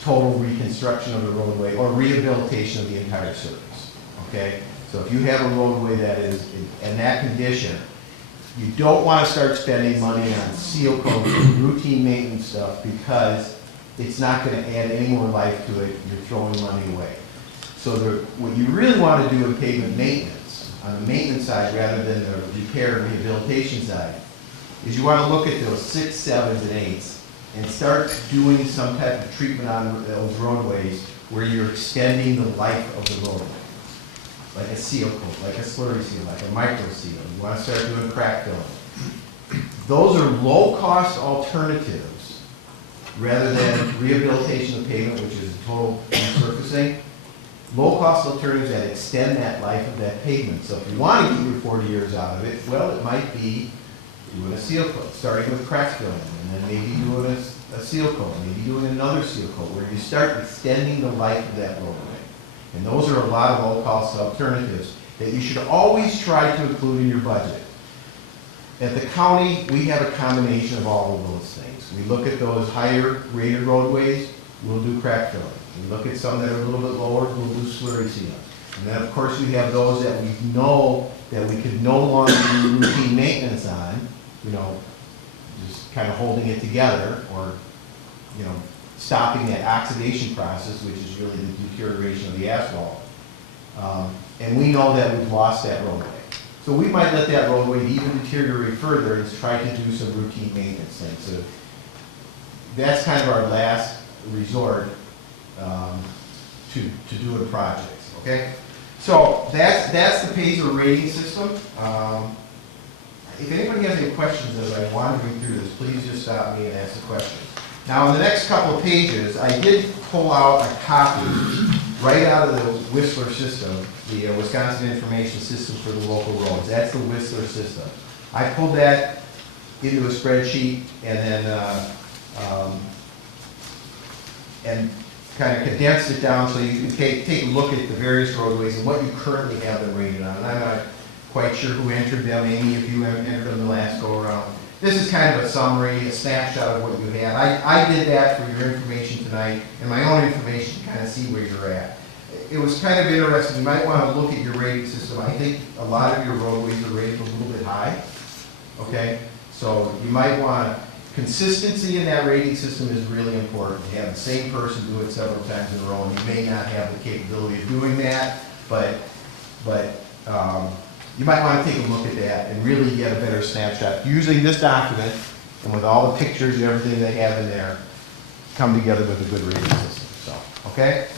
total reconstruction of the roadway or rehabilitation of the entire surface. Okay? So if you have a roadway that is in that condition, You don't want to start spending money on seal coat and routine maintenance stuff because it's not going to add any more life to it. You're throwing money away. So what you really want to do in pavement maintenance, on the maintenance side rather than the repair and rehabilitation side, is you want to look at those 6s, 7s, and 8s and start doing some type of treatment on those roadways where you're extending the life of the roadway. Like a seal coat, like a slurry seal, like a micro seal. You want to start doing crack filling. Those are low-cost alternatives rather than rehabilitation of pavement, which is total resurfacing. Low-cost alternatives that extend that life of that pavement. So if you want to get your 40 years out of it, well, it might be doing a seal coat, starting with crack filling, and then maybe doing a seal coat, maybe doing another seal coat, where you start extending the life of that roadway. And those are a lot of low-cost alternatives that you should always try to include in your budget. At the county, we have a combination of all of those things. We look at those higher rated roadways, we'll do crack filling. We look at some that are a little bit lower, we'll do slurry sealing. And then, of course, we have those that we know that we could no longer do routine maintenance on, just kind of holding it together, or, stopping that oxidation process, which is really the deterioration of the asphalt. And we know that we've lost that roadway. So we might let that roadway even deteriorate further and try to do some routine maintenance things. So that's kind of our last resort to doing projects, okay? So that's the PASER rating system. If anybody has any questions as I'm wandering through this, please just stop me and ask the questions. Now, in the next couple of pages, I did pull out a copy right out of the Whistler system, the Wisconsin Information System for the Local Roads. That's the Whistler system. I pulled that into a spreadsheet and then kind of condensed it down so you can take a look at the various roadways and what you currently have them rated on. And I'm not quite sure who entered them. Amy, if you entered them the last go-around. This is kind of a summary, a snapshot of what you have. I did that for your information tonight and my own information to kind of see where you're at. It was kind of interesting. You might want to look at your rating system. I think a lot of your roadways are rated a little bit high. Okay? So you might want consistency in that rating system is really important. You have the same person do it several times in a row, and you may not have the capability of doing that, but you might want to take a look at that and really get a better snapshot. Using this document, and with all the pictures and everything they have in there, come together with a good rating system. So, okay?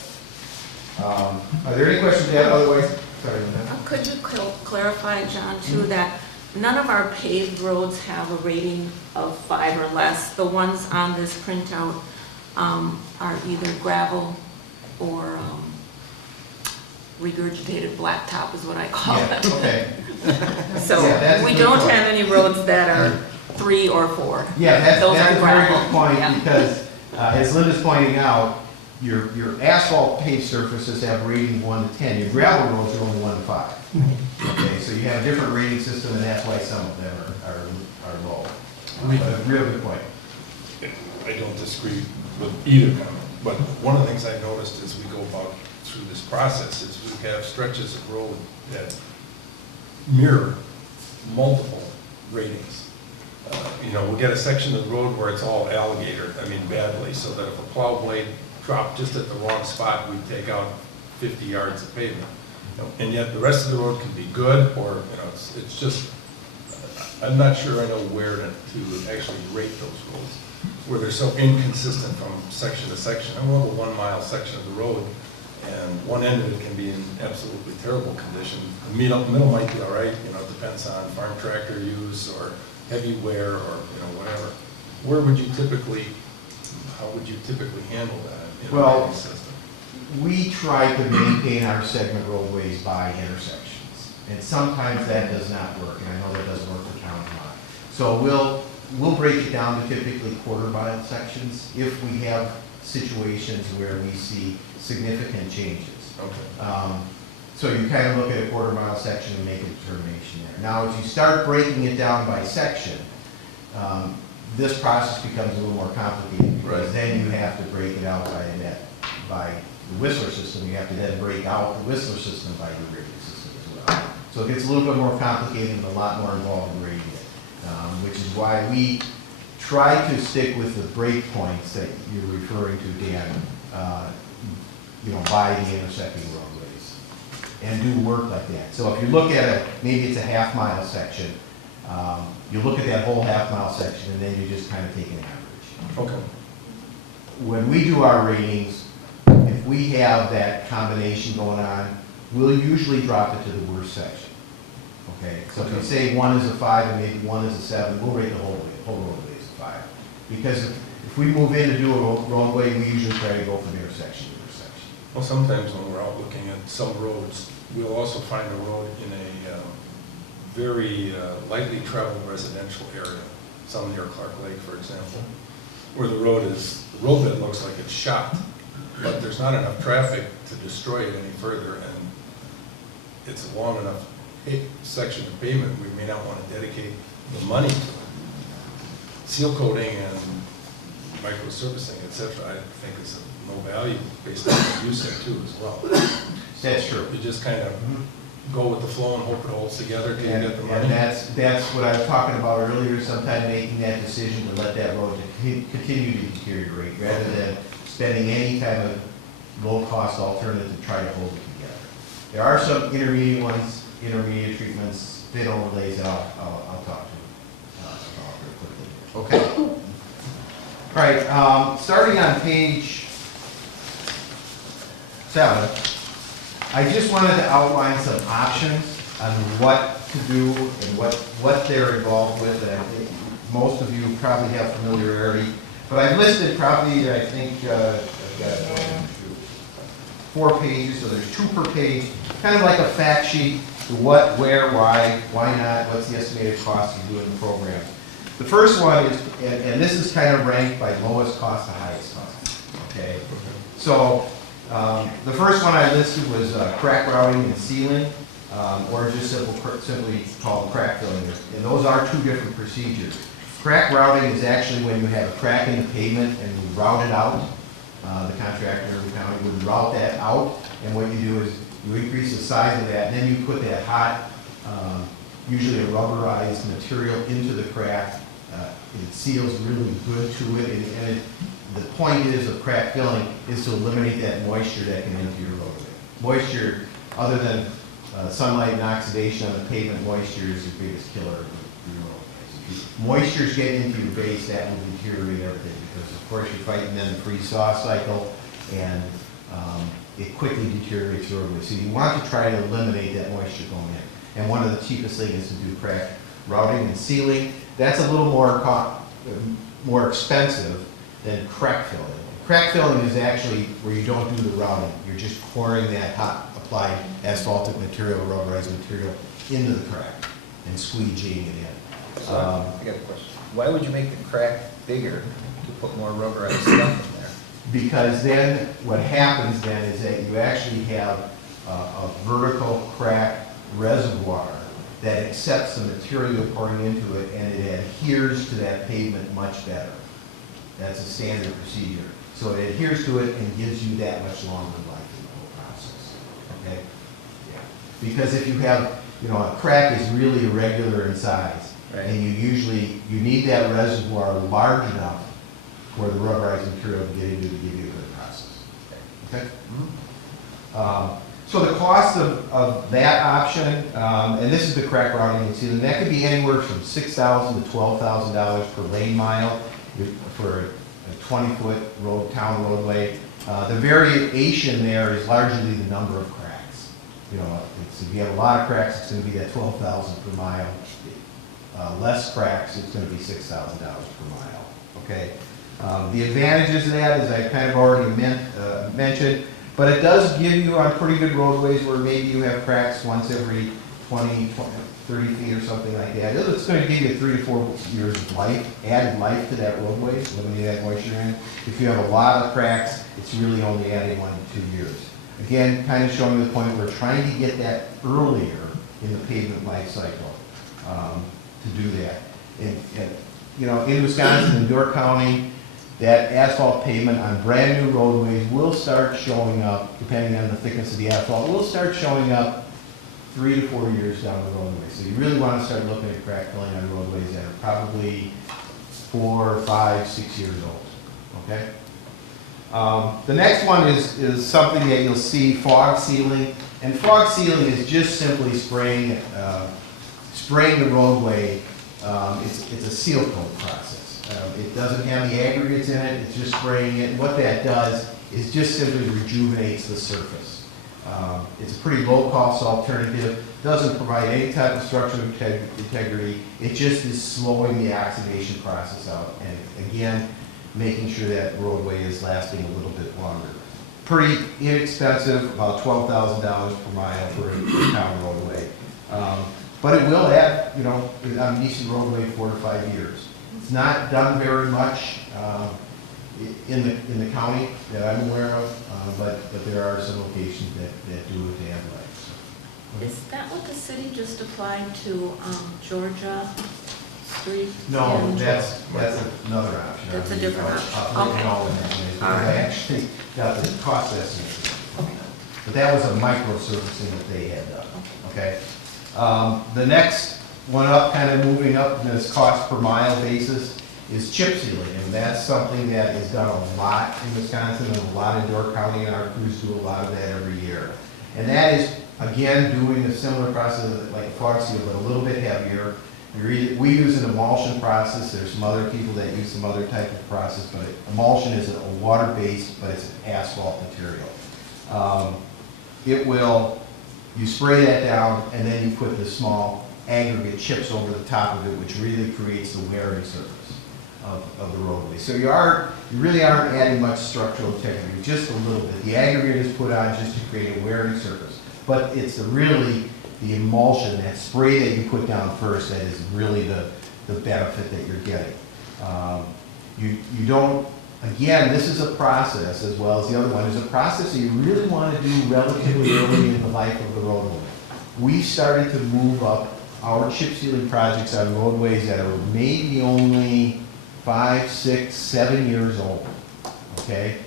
Are there any questions yet? Otherwise, sorry. Could you clarify, John, too, that none of our paved roads have a rating of 5 or less? The ones on this printout are either gravel or regurgitated blacktop is what I call Yeah, them. okay. So Yeah, we don't have any roads that are 3 or 4. Yeah, that's Those a are very gravel. good point, Yeah. because as Linda's pointing out, your asphalt paved surfaces have rating 1 to 10. Your gravel roads are only 1 to 5. Okay, so you have a different rating system, and that's why some of them are low. But a real good point. I don't disagree with either comment, but one of the things I noticed as we go about through this process is we have stretches of road that mirror multiple ratings. We'll get a section of the road where it's all alligator, badly, so that if a plow blade dropped just at the wrong spot, we'd take out 50 yards of pavement. And yet the rest of the road can be good, or, it's just, I'm not sure I know where to actually rate those roads, where they're so inconsistent from section to section. I want a 1 mile section of the road, and one end of it can be in absolutely terrible condition. The middle might be all right, it depends on farm tractor use or heavy wear or, whatever. How would you typically handle that in a rating system? We try to maintain our segment roadways by intersections, and sometimes that does not work, and I know that doesn't work for county line. So we'll break it down to typically quarter-mile sections if we have situations where we see significant changes. Okay. So you kind of look at a quarter-mile section and make a determination there. Now, if you start breaking it down by section, this process becomes a little more complicated, because then you have to break it out by the Whistler system. You have to then break out the Whistler system by the rating system as well. So it gets a little bit more complicated and a lot more involved in rating it. which is why we try to stick with the break points that you're referring to, Dan, by the intersecting roadways, and do work like that. So if you look at maybe it's a half-mile section, you look at that whole half-mile section, and then you just kind of take an average. Okay. When we do our ratings, if we have that combination going on, we'll usually drop it to the worst section. Okay, so if you say 1 is a 5 and maybe 1 is a 7, we'll rate the whole roadway as a 5. Because if we move in to do a roadway, we usually try to go from intersection to intersection. Well, sometimes when we're out looking at some roads, we'll also find a road in a very lightly traveled residential area, some near Clark Lake, for example, where the roadbed looks like it's shot, but there's not enough traffic to destroy it any further, and it's a long enough section of pavement, we may not want to dedicate the money to it. Seal coating and micro-surfacing, et cetera, I think is of no value based on what you said too as well. That's true. You just kind of go with the flow and hope it holds together till you get the money. And that's what I was talking about earlier, sometimes making that decision to let that road continue to deteriorate rather than spending any kind of low-cost alternative to try to hold it together. There are some intermediate treatments, fit overlays that I'll talk to about real quickly. Okay. All right, starting on page 7, I just wanted to outline some options on what to do and what they're involved with. And I think most of you probably have familiarity, but I've listed probably, I think, I've got 4 pages, so there's 2 per page, kind of like a fact sheet to what, where, why not, what's the estimated cost of doing the program. The first one is, and this is kind of ranked by lowest cost to highest cost, okay? So the first one I listed was crack routing and sealing, or just simply called crack filling. And those are 2 different procedures. Crack routing is actually when you have a crack in the pavement and you route it out. The contractor or the county would route that out, and what you do is you increase the size of that, and then you put that hot, usually a rubberized material into the crack. It seals really good to it, and the point is of crack filling is to eliminate that moisture that can enter your roadway. Moisture, other than sunlight and oxidation on the pavement, moisture is your biggest killer of your roadways. If moisture's getting into your base, that will deteriorate everything, because of course you're fighting then the freeze-thaw cycle, and it quickly deteriorates your roadway. So you want to try to eliminate that moisture going in. And one of the cheapest things is to do crack routing and sealing. That's a little more expensive than crack filling. Crack filling is actually where you don't do the routing. You're just pouring that hot applied asphaltic material, rubberized material into the crack and squeegeeing it in. So, I got a question. Why would you make the crack bigger to put more rubberized stuff in there? Because then what happens then is that you actually have a vertical crack reservoir that accepts the material pouring into it, and it adheres to that pavement much better. That's a standard procedure. So it adheres to it and gives you that much longer life in the whole process. Okay? Yeah. Because if you have, a crack is really irregular in size, right, and you need that reservoir large enough for the rubberized material to get into to give you a good process. Okay? Mm-hmm. So the cost of that option, and this is the crack routing and sealing, that could be anywhere from $6,000 to $12,000 per lane mile for a 20-foot town roadway. The variation there is largely the number of cracks. If you have a lot of cracks, it's going to be that $12,000 per mile. Less cracks, it's going to be $6,000 per mile. Okay. The advantages of that, as I kind of already mentioned, but it does give you on pretty good roadways where maybe you have cracks once every 20, 30 feet or something like that. It's going to give you 3 to 4 years of life, added life to that roadway, limiting that moisture in. If you have a lot of cracks, it's really only adding 1 to 2 years. Again, kind of showing the point we're trying to get that earlier in the pavement life cycle to do that. In Wisconsin, in Door County, that asphalt pavement on brand new roadways will start showing up, depending on the thickness of the asphalt, will start showing up 3 to 4 years down the roadway. So you really want to start looking at crack filling on roadways that are probably 4, 5, 6 years old, okay? The next one is something that you'll see, fog sealing. And fog sealing is just simply spraying the roadway. It's a seal coat process. It doesn't have the aggregates in it, it's just spraying it. What that does is just simply rejuvenates the surface. It's a pretty low-cost alternative, doesn't provide any type of structural integrity. It just is slowing the oxidation process out, and again, making sure that roadway is lasting a little bit longer. Pretty inexpensive, about $12,000 per mile for a town roadway. But it will add, you know, on a decent roadway, 4 to 5 years. It's not done very much in the county that I'm aware of, but there are some locations that do it and legs. Is that what the city just applied to Georgia Street? No, and- that's another option. That's a different option. I'll Okay. all in that information. All right. I actually got the cost estimate. But that was a micro surfacing that they had done, okay? The next one up, kind of moving up in this cost per mile basis, is chip sealing. And that's something that is done a lot in Wisconsin, and a lot in Door County, and our crews do a lot of that every year. And that is, again, doing a similar process like fog seal, but a little bit heavier. We use an emulsion process. There's some other people that use some other type of process, but emulsion is a water-based, but it's an asphalt material. You spray that down, and then you put the small aggregate chips over the top of it, which really creates the wearing surface of the roadway. So you really aren't adding much structural integrity, just a little bit. The aggregate is put on just to create a wearing surface, but it's really the emulsion, that spray that you put down first, that is really the benefit that you're getting. You don't, again, this is a process, as well as the other one, is a process that you really want to do relatively early in the life of the roadway. We started to move up our chip sealing projects on roadways that are maybe only 5, 6, 7 years old, okay?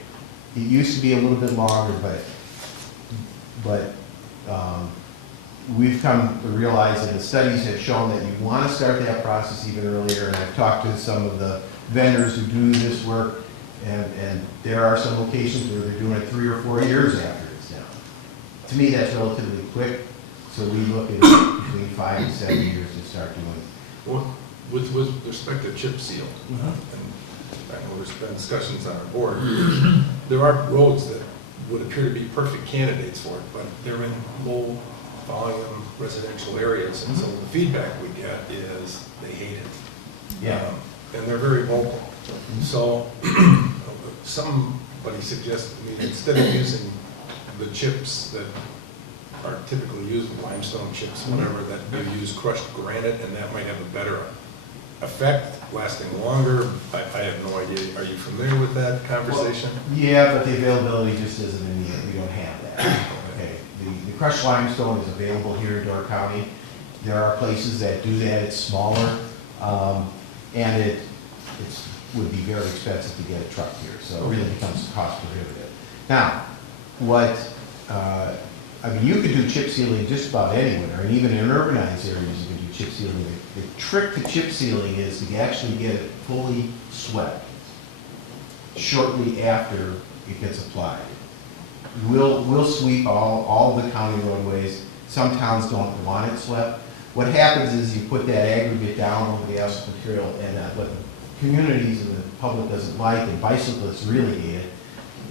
It used to be a little bit longer, but we've come to realize that the studies have shown that you want to start that process even earlier, and I've talked to some of the vendors who do this work, and there are some locations where they're doing it 3 or 4 years after it's down. To me, that's relatively quick, so we look at between 5 and 7 years to start doing it. Well, with respect to chip seal, and I know there's been discussions on our board, there are roads that would appear to be perfect candidates for it, but they're in low volume residential areas, and so the feedback we get is they hate it. Yeah. And they're very vocal. So somebody suggested to me that instead of using the chips that are typically used, limestone chips, whatever, that you use crushed granite, and that might have a better effect, lasting longer. I have no idea. Are you familiar with that conversation? Well, yeah, but the availability just isn't immediate. We don't have that. Okay. The crushed limestone is available here in Door County. There are places that do that. It's smaller, and it would be very expensive to get a truck here, so it really becomes cost prohibitive. Now, I mean, you could do chip sealing just about anywhere, and even in urbanized areas, you can do chip sealing. The trick to chip sealing is to actually get it fully swept shortly after it gets applied. We'll sweep all the county roadways. Some towns don't want it swept. What happens is you put that aggregate down over the asphalt material, and what the communities and the public doesn't like, and bicyclists really hate it,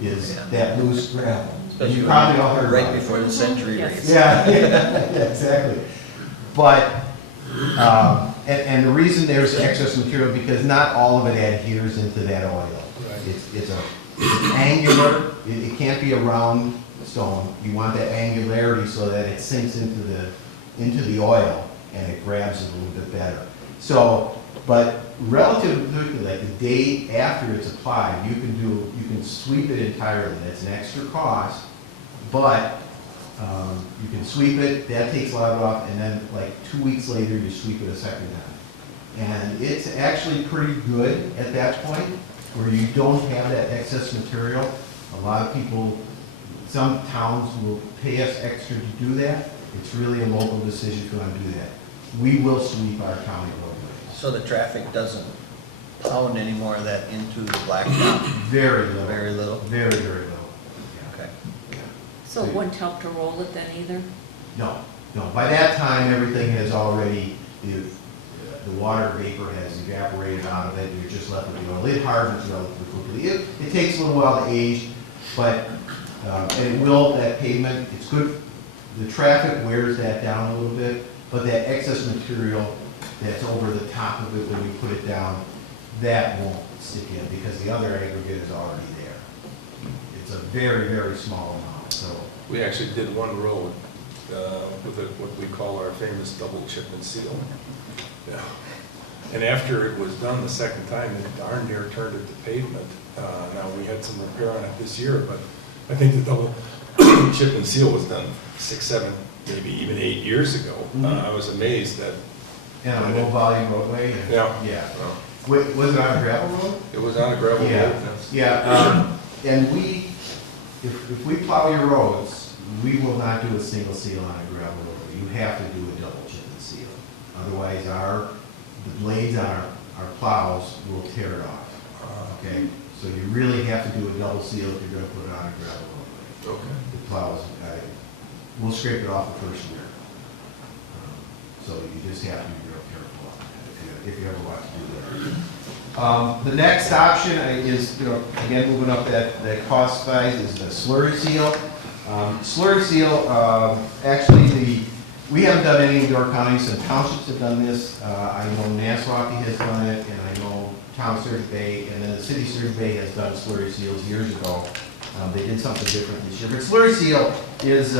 is that loose gravel. Especially You probably all heard right about it. before the century race. Yeah, exactly. But, and the reason there's excess material, because not all of it adheres into that oil. It's angular, it can't be a round stone. You want that angularity so that it sinks into the oil and it grabs it a little bit better. So, but relatively, like the day after it's applied, you can sweep it entirely. That's an extra cost, but you can sweep it, that takes a lot of it off, and then like 2 weeks later, you sweep it a second time. And it's actually pretty good at that point, where you don't have that excess material. A lot of people, some towns will pay us extra to do that, It's really a local decision if you want to do that. We will sweep our county roadways. So the traffic doesn't pound any more of that into the blacktop? Very little. Very little? Very, very little. Okay. So it wouldn't help to roll it then either? No, no. By that time, everything has already, the water vapor has evaporated out of it. You're just left with the oil. It hardens relatively quickly. It takes a little while to age, but, and it will, that pavement, it's good. The traffic wears that down a little bit, but that excess material that's over the top of it when you put it down, that won't stick in because the other aggregate is already there. It's a very, very small amount, so. We actually did one road with what we call our famous double chip and seal. Yeah. And after it was done the second time, it darn near turned it to pavement. Now, we had some repair on it this year, but I think the double chip and seal was done 6, 7, maybe even 8 years ago. I was amazed that. And a low volume roadway? Yeah. Yeah. Was it on a gravel road? It was on a gravel road. Yeah, and if we plow your roads, we will not do a single seal on a gravel road. You have to do a double chip and seal. Otherwise, the blades on our plows will tear it off. Okay? So you really have to do a double seal if you're going to put it on a gravel roadway. Okay. The plows, we'll scrape it off the first year. So you just have to be real careful on that if you ever want to do that. The next option is, again, moving up that cost size is the slurry seal. Slurry seal, actually, we haven't done any in Door County. Some townships have done this. I know Nassau has done it, and I know Tom Sturgeon Bay, and then the city of Sturgeon Bay has done slurry seals years ago. They did something different this year. But slurry seal is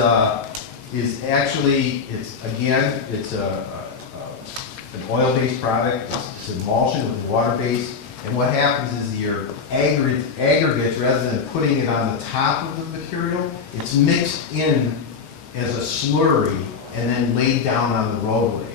actually, it's an oil-based product. It's emulsion with water base. And what happens is your aggregates, rather than putting it on the top of the material, it's mixed in as a slurry and then laid down on the roadway.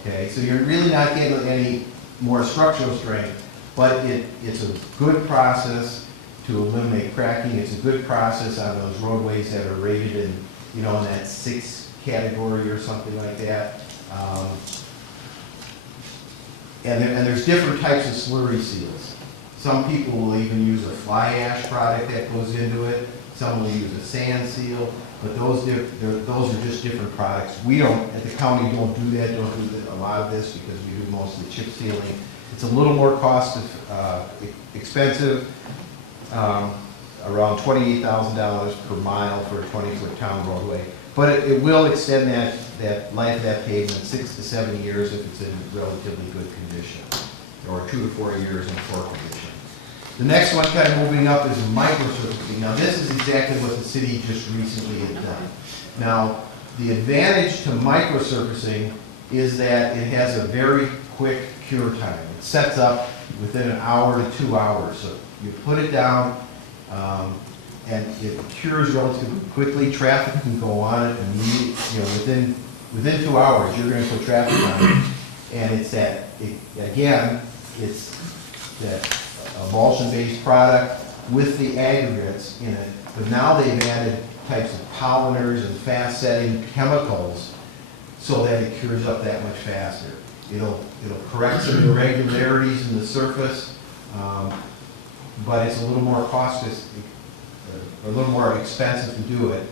Okay, so you're really not getting any more structural strength, but it's a good process to eliminate cracking. It's a good process on those roadways that are rated in that 6 category or something like that. And there's different types of slurry seals. Some people will even use a fly ash product that goes into it. Some will use a sand seal, but those are just different products. We don't, at the county, don't do a lot of this because we do mostly chip sealing. It's a little more expensive, around $28,000 per mile for a 20-foot town roadway. But it will extend that life of that pavement 6 to 7 years if it's in relatively good condition, or 2 to 4 years in poor condition. The next one, kind of moving up, is microsurfacing. Now, this is exactly what the city just recently has done. Now, the advantage to microsurfacing is that it has a very quick cure time. It sets up within an hour to 2 hours. So you put it down, and it cures relatively quickly. Traffic can go on it immediately. Within 2 hours, you're going to put traffic on it, and it's that emulsion-based product with the aggregates in it. But now they've added types of polymers and fast-setting chemicals so that it cures up that much faster. It'll correct some irregularities in the surface, but it's a little more a little more expensive to do it.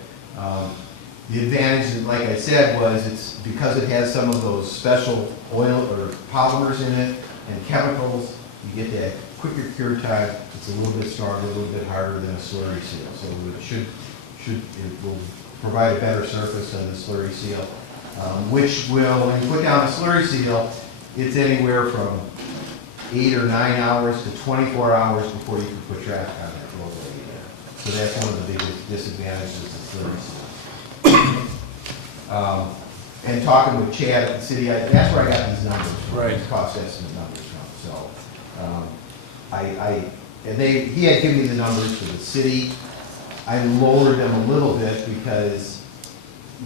The advantage, like I said, was it's because it has some of those special oil or polymers in it and chemicals, you get that quicker cure time. It's a little bit stronger, a little bit harder than a slurry seal. So it will provide a better surface than the slurry seal, which will, when you put down a slurry seal, it's anywhere from 8 or 9 hours to 24 hours before you can put traffic on that roadway again. So that's one of the biggest disadvantages of slurry seal. And talking with Chad at the city, that's where I got these numbers from, right. these cost estimate numbers from. So, he had given me the numbers for the city. I lowered them a little bit because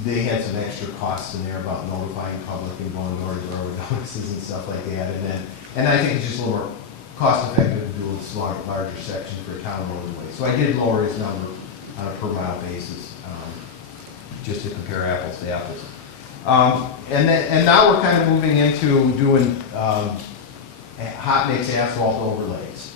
they had some extra costs in there about notifying public and going door to door with notices and stuff like that. And I think it's just a little more cost effective to do a larger section for a town roadway. So I did lower his number on a per mile basis. just to compare apples to apples. And now we're kind of moving into doing hot mix asphalt overlays.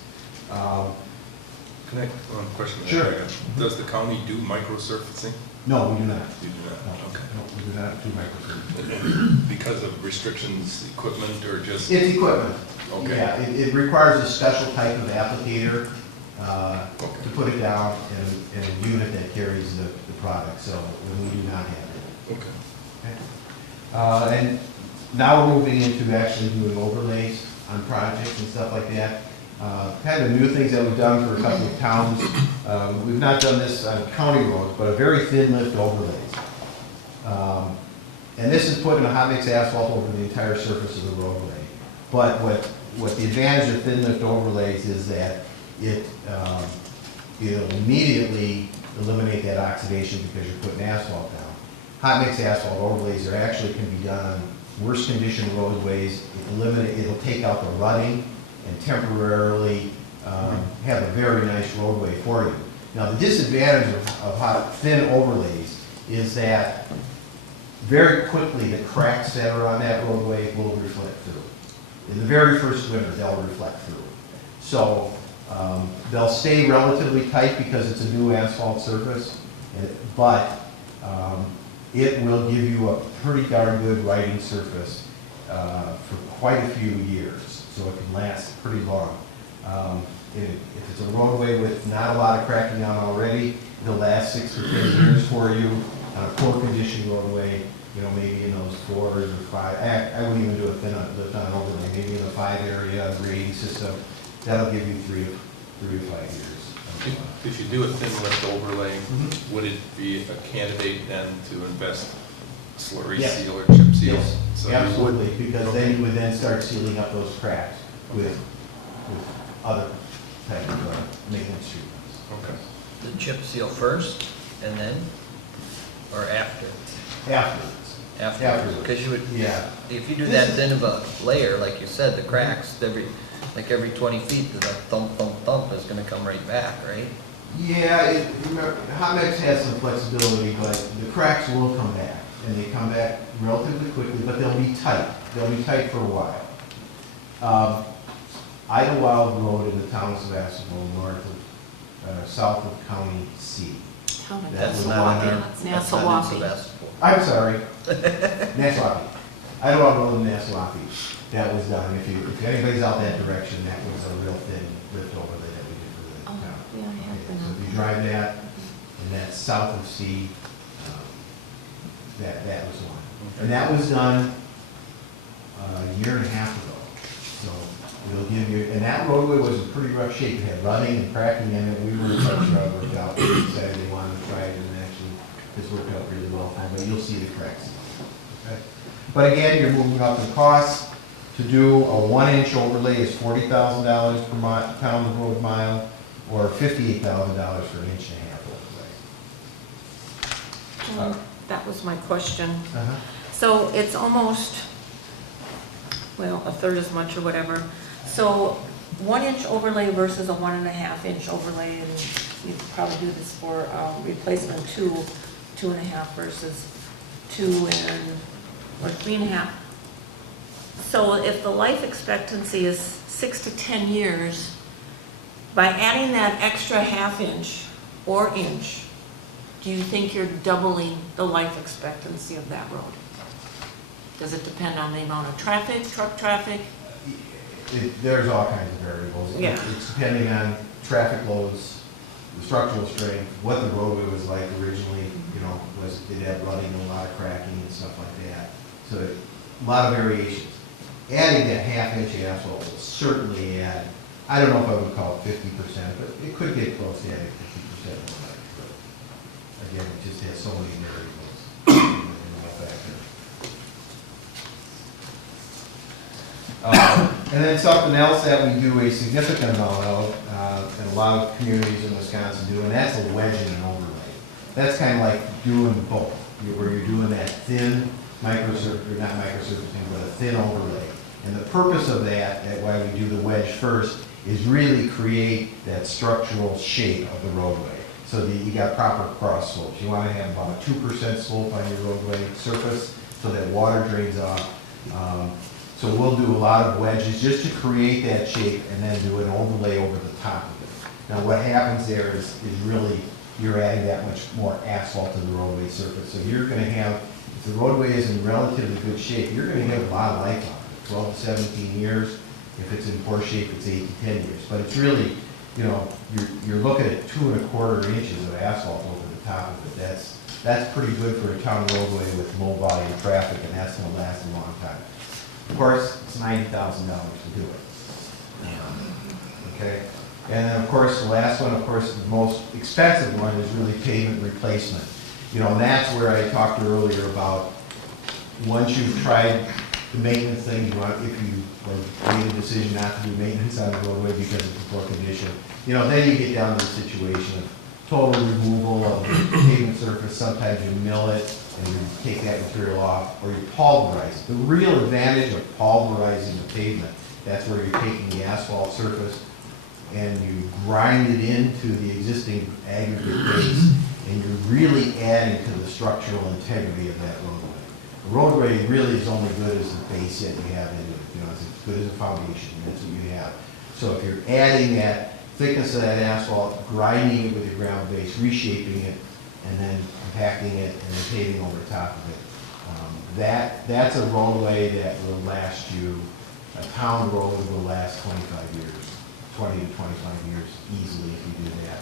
Can I, one question? Sure. Does the county do microsurfacing? No, we do not. You do not? Okay. No, we do not do microsurfacing. Because of restrictions, equipment, or just? It's equipment. Okay. Yeah, it requires a special type of applicator to put it down in a unit that carries the product, so we do not have it. Okay. And now we're moving into actually doing overlays on projects and stuff like that. Kind of new things that we've done for a couple of towns. We've not done this on county roads, but a very thin lift overlays. And this is putting a hot mix asphalt over the entire surface of the roadway. But what the advantage of thin lift overlays is that it'll immediately eliminate that oxidation because you're putting asphalt down. Hot mix asphalt overlays are actually can be done on worse conditioned roadways. It'll take out the rutting and temporarily have a very nice roadway for you. Now the disadvantage of thin overlays is that very quickly the cracks that are on that roadway will reflect through. In the very first winter, they'll reflect through. So they'll stay relatively tight because it's a new asphalt surface, but it will give you a pretty darn good riding surface for quite a few years, so it can last pretty long. If it's a roadway with not a lot of cracking on already, it'll last 6 or 10 years for you. On a poor condition roadway, you know, maybe in those 4s or 5. I wouldn't even do a thin lift on overlay. Maybe in the 5 area, the grading system, that'll give you 3 to 5 years. If you do a thin lift overlay, would it be a candidate then to invest slurry seal or chip seal? Yes, So absolutely, because then you would then start sealing up those cracks with other type of maintenance treatments. Okay. The chip seal first, and then, or after? Afterwards. Afterwards, because you would, Yeah. if you do that thin of a layer, like you said, the cracks, every 20 feet, the thump, thump, thump is gonna come right back, right? Yeah, remember, hot mix has some flexibility, but the cracks will come back, and they come back relatively quickly, but they'll be tight. They'll be tight for a while. Idlewild Road in the town of Sevastopol, south of County C. That's was not one- in our, that's not in Sevastopol. I'm sorry, Nassau. Idlewild Road in Nassau. That was done. If anybody's out that direction, that was a real thin lift overlay that we did for the town. Yeah, I have been So on if you drive that, and that's south of C, that was one. And that was done a year and a half ago. So it'll give you, and that roadway was in pretty rough shape. It had rutting and cracking in it. We were in touch, worked out. They decided they wanted to try it, and actually this worked out really well for them. But you'll see the cracks. Okay? But again, you're moving up in costs. To do a 1-inch overlay is $40,000 per pound of road mile, or $58,000 for an 1.5-inch overlay. That was my question. Uh-huh. So it's almost, well, a third as much or whatever. So 1-inch overlay versus a 1.5-inch overlay, and you could probably do this for replacement 2.5 versus 2 or 3.5. So if the life expectancy is 6 to 10 years, by adding that extra 1/2 inch or inch, do you think you're doubling the life expectancy of that road? Does it depend on the amount of traffic, truck traffic? There's all kinds of variables. Yeah. It's depending on traffic loads, the structural strength, what the roadway was like originally, you know, did it have rutting, a lot of cracking and stuff like that. So a lot of variations. Adding that 1/2-inch asphalt will certainly add, I don't know if I would call it 50%, but it could get close to adding 50% of the life. But again, it just has so many variables in that factor. And then something else that we do a significant amount of, and a lot of communities in Wisconsin do, and that's a wedging and overlay. That's kind of like doing both, where you're doing that thin microsurface, not microsurfacing, but a thin overlay. And the purpose of that why we do the wedge first, is really create that structural shape of the roadway. so that you got proper cross slopes. You want to have about a 2% slope on your roadway surface so that water drains off. So we'll do a lot of wedges just to create that shape and then do an overlay over the top of it. Now what happens there is really, you're adding that much more asphalt to the roadway surface. So you're going to have, if the roadway is in relatively good shape, you're going to have a lot of life on it, 12 to 17 years. If it's in poor shape, it's 8 to 10 years. But it's really, you know, you're looking at 2 1/4 inches of asphalt over the top of it. That's pretty good for a town roadway with low volume traffic, and that's going to last a long time. Of course, it's $90,000 to do it. Okay? And then, of course, the last one, of course, the most expensive one is really pavement replacement. You know, and that's where I talked earlier about once you've tried the maintenance thing, if you made a decision not to do maintenance on the roadway because it's in poor condition, you know, then you get down to the situation of total removal of the pavement surface. Sometimes you mill it and you take that material off, or you pulverize it. The real advantage of pulverizing the pavement, that's where you're taking the asphalt surface and you grind it into the existing aggregate base, and you're really adding to the structural integrity of that roadway. The roadway really is only good as the base that you have in it. You know, it's as good as a foundation. That's what you have. So if you're adding that thickness of that asphalt, grinding it with your ground base, reshaping it, and then compacting it and then paving over top of it, that's a roadway that will last you. A town road will last 25 years. 20 to 25 years easily if you do that.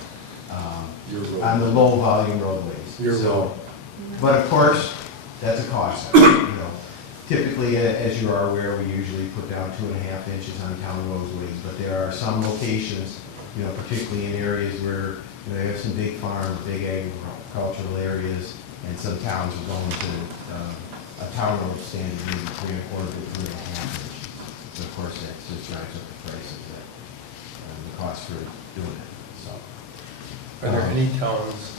On the low volume roadways. But of course, that's a cost. You know, typically, as you are aware, we usually put down 2.5 inches on town roadways, but there are some locations, you know, particularly in areas where you know, they have some big farms, big agricultural areas, and some towns are going to a town road standard maybe 3 1/4 to 3.5 inches. So of course, that just drives up the price of that. The cost for doing it, so. Are there any towns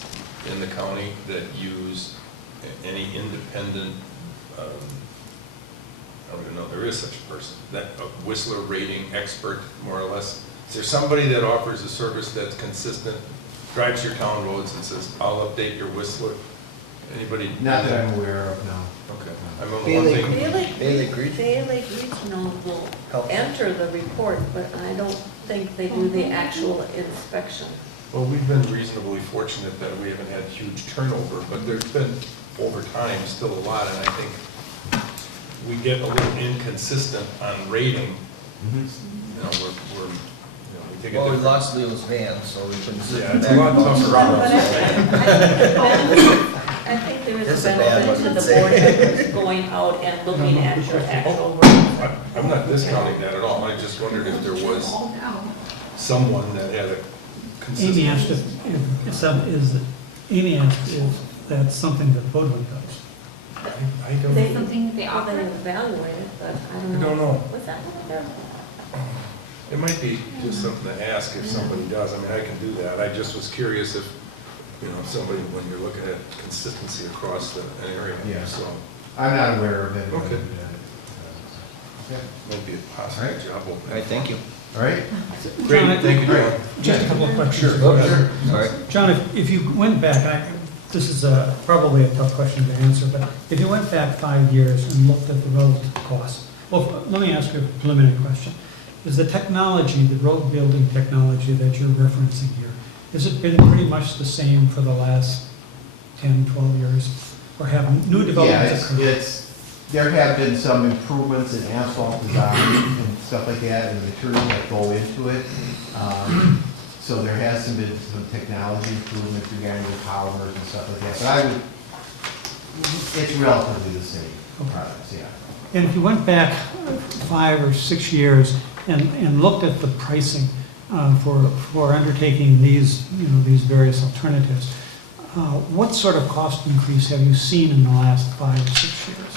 in the county that use any independent, I don't even know if there is such a person, that a Whistler rating expert, more or less? Is there somebody that offers a service that's consistent, drives your town roads and says, I'll update your Whistler? Anybody? Not that I'm aware of, no. Okay. I'm on the one thing. Bailey Regional will enter the report, but I don't think they do the actual inspection. Well, we've been reasonably fortunate that we haven't had huge turnover, but there's been, over time, still a lot, and I think we get a little inconsistent on rating. You know, we take a Well, we different. lost Leo's van, so we couldn't sit Yeah, in the it's a back. lot tougher on us. I think there This is is a a bad benefit to one, the I'd say. board members going out and looking at your actual work. I'm not discounting that at all, I just wondered if there was someone that had a consistent. Amy asked if that's something that Woodland does. I don't They, know. Something they they offer? evaluate it, but I I don't know. don't know. What's that one there? It might be just something to ask if somebody does. I mean, I can do that. I just was curious if, you know, somebody, when you're looking at consistency across an area. Yeah. So, I'm not aware of anybody Okay. who does it. Okay. might be a possible Alright. job All opening. right, thank you. All right? Great, thank you, John. Just a couple of questions. Sure, go ahead. All right. John, if you went back, this is probably a tough question to answer, but if you went back 5 years and looked at the relative cost, well, let me ask you a preliminary question. Is the technology, the road building technology that you're referencing here, has it been pretty much the same for the last 10, 12 years? Or have new Yeah, developments occurred? there have been some improvements in asphalt design and stuff like that, and the materials that go into it. So there has been some technology improvements regarding the polymers and stuff like that. But it's relatively the same products, yeah. And if you went back 5 or 6 years and looked at the pricing for undertaking these, you know, these various alternatives, what sort of cost increase have you seen in the last 5 or 6 years?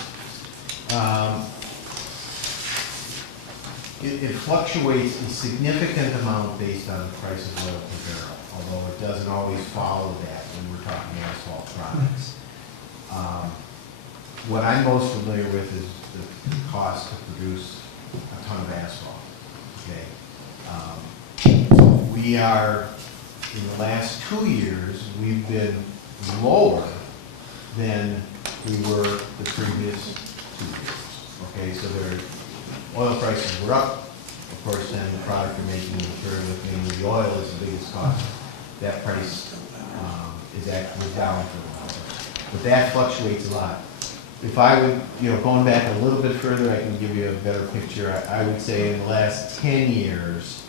It fluctuates a significant amount based on the price of oil per barrel, although it doesn't always follow that when we're talking asphalt products. What I'm most familiar with is the cost to produce a ton of asphalt. Okay, we are in the last 2 years, we've been lower than we were the previous 2 years. Okay, so oil prices were up. Of course, then the product you're making, the material with mainly the oil is the biggest cost. That price is actually down for a while. But that fluctuates a lot. If I would, going back a little bit further, I can give you a better picture. I would say in the last 10 years,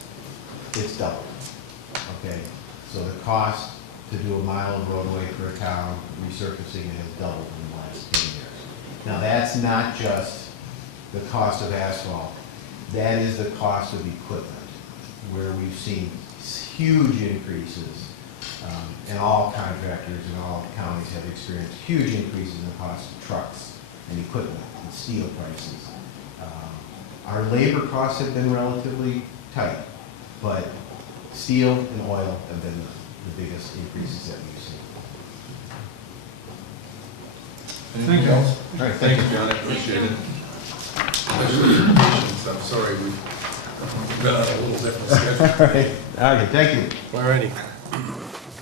it's doubled. Okay, so the cost to do a mile of roadway for a town, resurfacing it, has doubled in the last 10 years. Now, that's not just the cost of asphalt. That is the cost of equipment, where we've seen huge increases, and all contractors in all counties have experienced huge increases in the cost of trucks and equipment and steel prices. Our labor costs have been relatively tight, but steel and oil have been the biggest increases that we've seen. Anything else? All right, thank you, John, I appreciate it. Especially your patience, I'm sorry, we've been on a little different schedule. All right, thank you. All righty.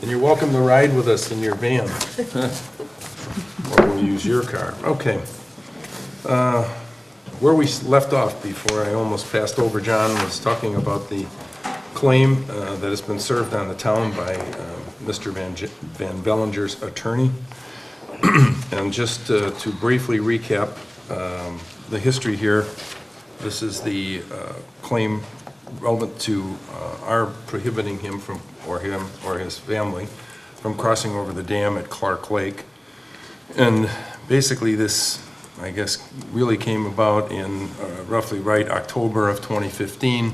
And you're welcome to ride with us in your van. Or we'll use your car. Okay. Where we left off before I almost passed over John was talking about the claim that has been served on the town by Mr. Van Bellinger's attorney. And just to briefly recap the history here, this is the claim relevant to our prohibiting him from, or him or his family, from crossing over the dam at Clark Lake. And basically this, I guess, really came about in roughly right October of 2015,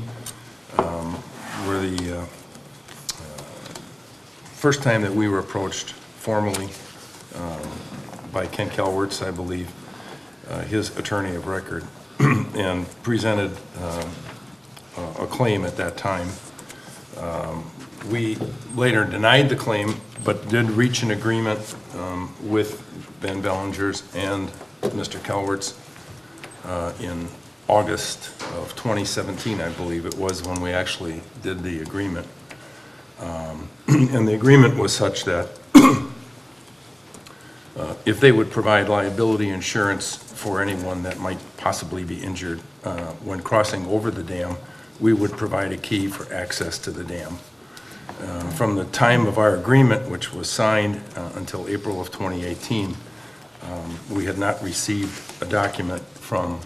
where the first time that we were approached formally by Ken Calwertz, I believe, his attorney of record, and presented a claim at that time. We later denied the claim, but did reach an agreement with Van Bellinger's and Mr. Calwertz in August of 2017, I believe it was, when we actually did the agreement. And the agreement was such that if they would provide liability insurance for anyone that might possibly be injured when crossing over the dam, we would provide a key for access to the dam. From the time of our agreement, which was signed until April of 2018, we had not received a document from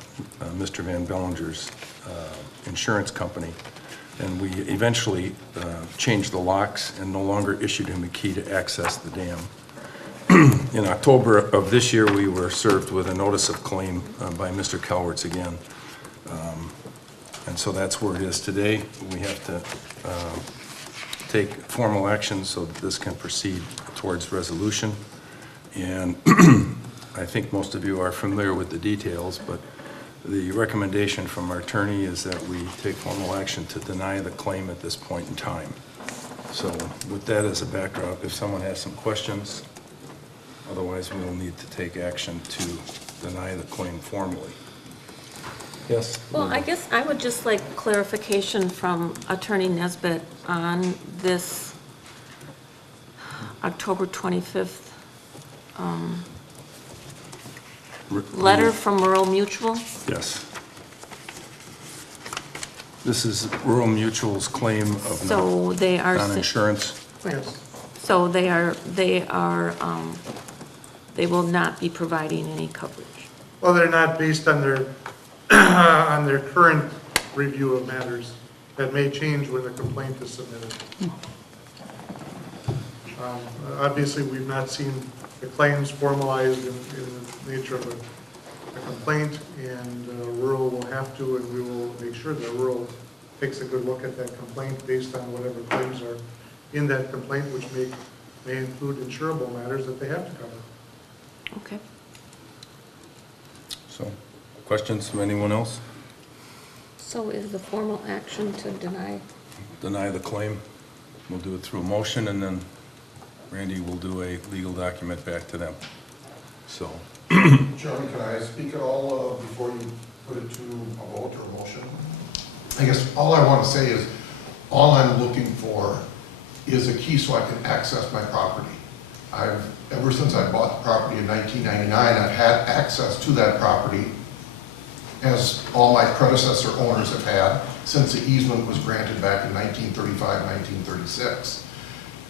Mr. Van Bellinger's insurance company, and we eventually changed the locks and no longer issued him a key to access the dam. In October of this year, we were served with a notice of claim by Mr. Calwertz again. And so that's where it is today. We have to take formal action so that this can proceed towards resolution. And I think most of you are familiar with the details, but the recommendation from our attorney is that we take formal action to deny the claim at this point in time. So with that as a backdrop, if someone has some questions, otherwise we will need to take action to deny the claim formally. Yes? Well, I guess I would just like clarification from Attorney Nesbitt on this October 25th letter from Rural Mutual. Yes. This is Rural Mutual's claim of So they are non-insurance. Right. So they will not be providing any coverage. Well, they're not based on their, on their current review of matters. That may change when the complaint is submitted. Obviously, we've not seen the claims formalized in the nature of a complaint, and rural will have to, and we will make sure that rural takes a good look at that complaint based on whatever claims are in that complaint, which may include insurable matters that they have to cover. Okay. So, questions from anyone else? So is the formal action to deny? Deny the claim. We'll do it through a motion, and then Randy will do a legal document back to them. So. Chairman, can I speak at all before you put it to a vote or a motion? I guess all I want to say is, all I'm looking for is a key so I can access my property. Ever since I bought the property in 1999, I've had access to that property, as all my predecessor owners have had, since the easement was granted back in 1935, 1936.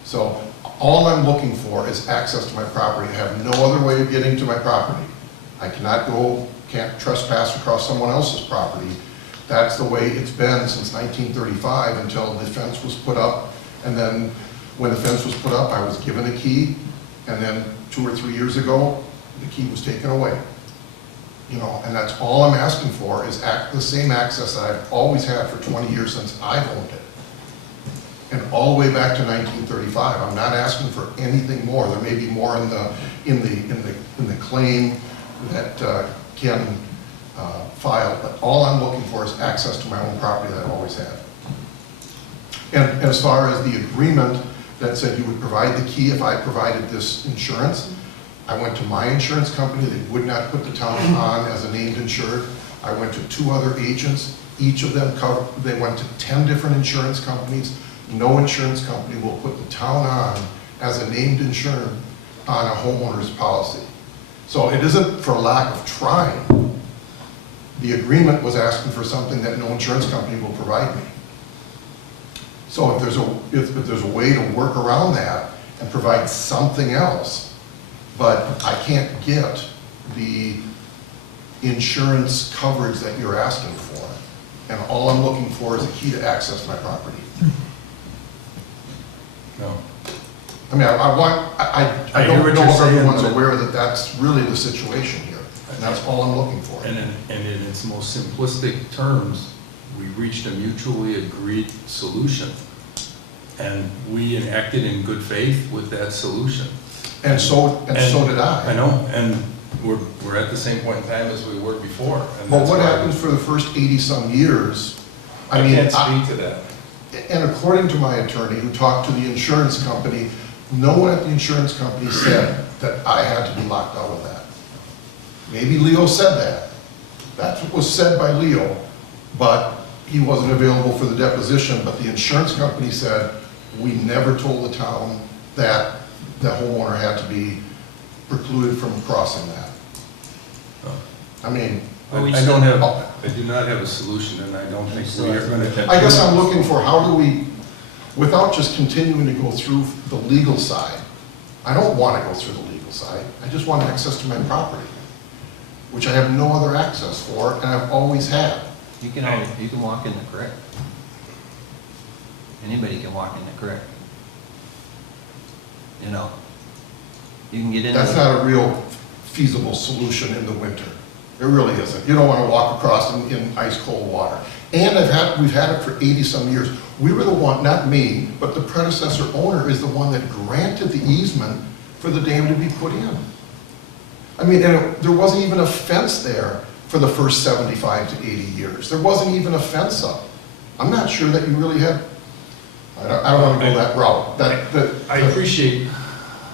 So all I'm looking for is access to my property. I have no other way of getting to my property. I can't trespass across someone else's property. That's the way it's been since 1935 until the fence was put up. And then when the fence was put up, I was given a key. And then 2 or 3 years ago, the key was taken away. You know, and that's all I'm asking for is the same access that I've always had for 20 years since I've owned it. And all the way back to 1935. I'm not asking for anything more. There may be more in the claim that Ken filed, but all I'm looking for is access to my own property that I've always had. And as far as the agreement that said you would provide the key if I provided this insurance, I went to my insurance company. They would not put the town on as a named insured. I went to 2 other agents. Each of them covered, they went to 10 different insurance companies. No insurance company will put the town on as a named insured on a homeowner's policy. So it isn't for lack of trying. The agreement was asking for something that no insurance company will provide me. So if there's a way to work around that and provide something else, but I can't get the insurance coverage that you're asking for, and all I'm looking for is a key to access my property. No. I mean, I don't know if everyone's aware that that's really the situation here, and that's all I'm looking for. And in its most simplistic terms, we reached a mutually agreed solution. And we acted in good faith with that solution. And so did I. I know, and we're at the same point in time as we were before. And But that's what why happens for the first 80-some years? I mean, can't speak to that. And according to my attorney, who talked to the insurance company, no one at the insurance company said that I had to be locked out of that. Maybe Leo said that. That's what was said by Leo, but he wasn't available for the deposition. But the insurance company said, we never told the town that the homeowner had to be precluded from crossing that. I mean, I do not have a solution, and I don't think we are going to. I guess I'm looking for how do we, without just continuing to go through the legal side. I don't want to go through the legal side. I just want access to my property, which I have no other access for, and I've always had. You can walk in the creek. Anybody can walk in the creek. You know, you can get in. That's not a real feasible solution in the winter. It really isn't. You don't want to walk across in ice cold water. And we've had it for 80-some years. We were the one, not me, but the predecessor owner is the one that granted the easement for the dam to be put in. I mean, there wasn't even a fence there for the first 75 to 80 years. There wasn't even a fence up. I'm not sure that you really had. I don't want to go that route. I appreciate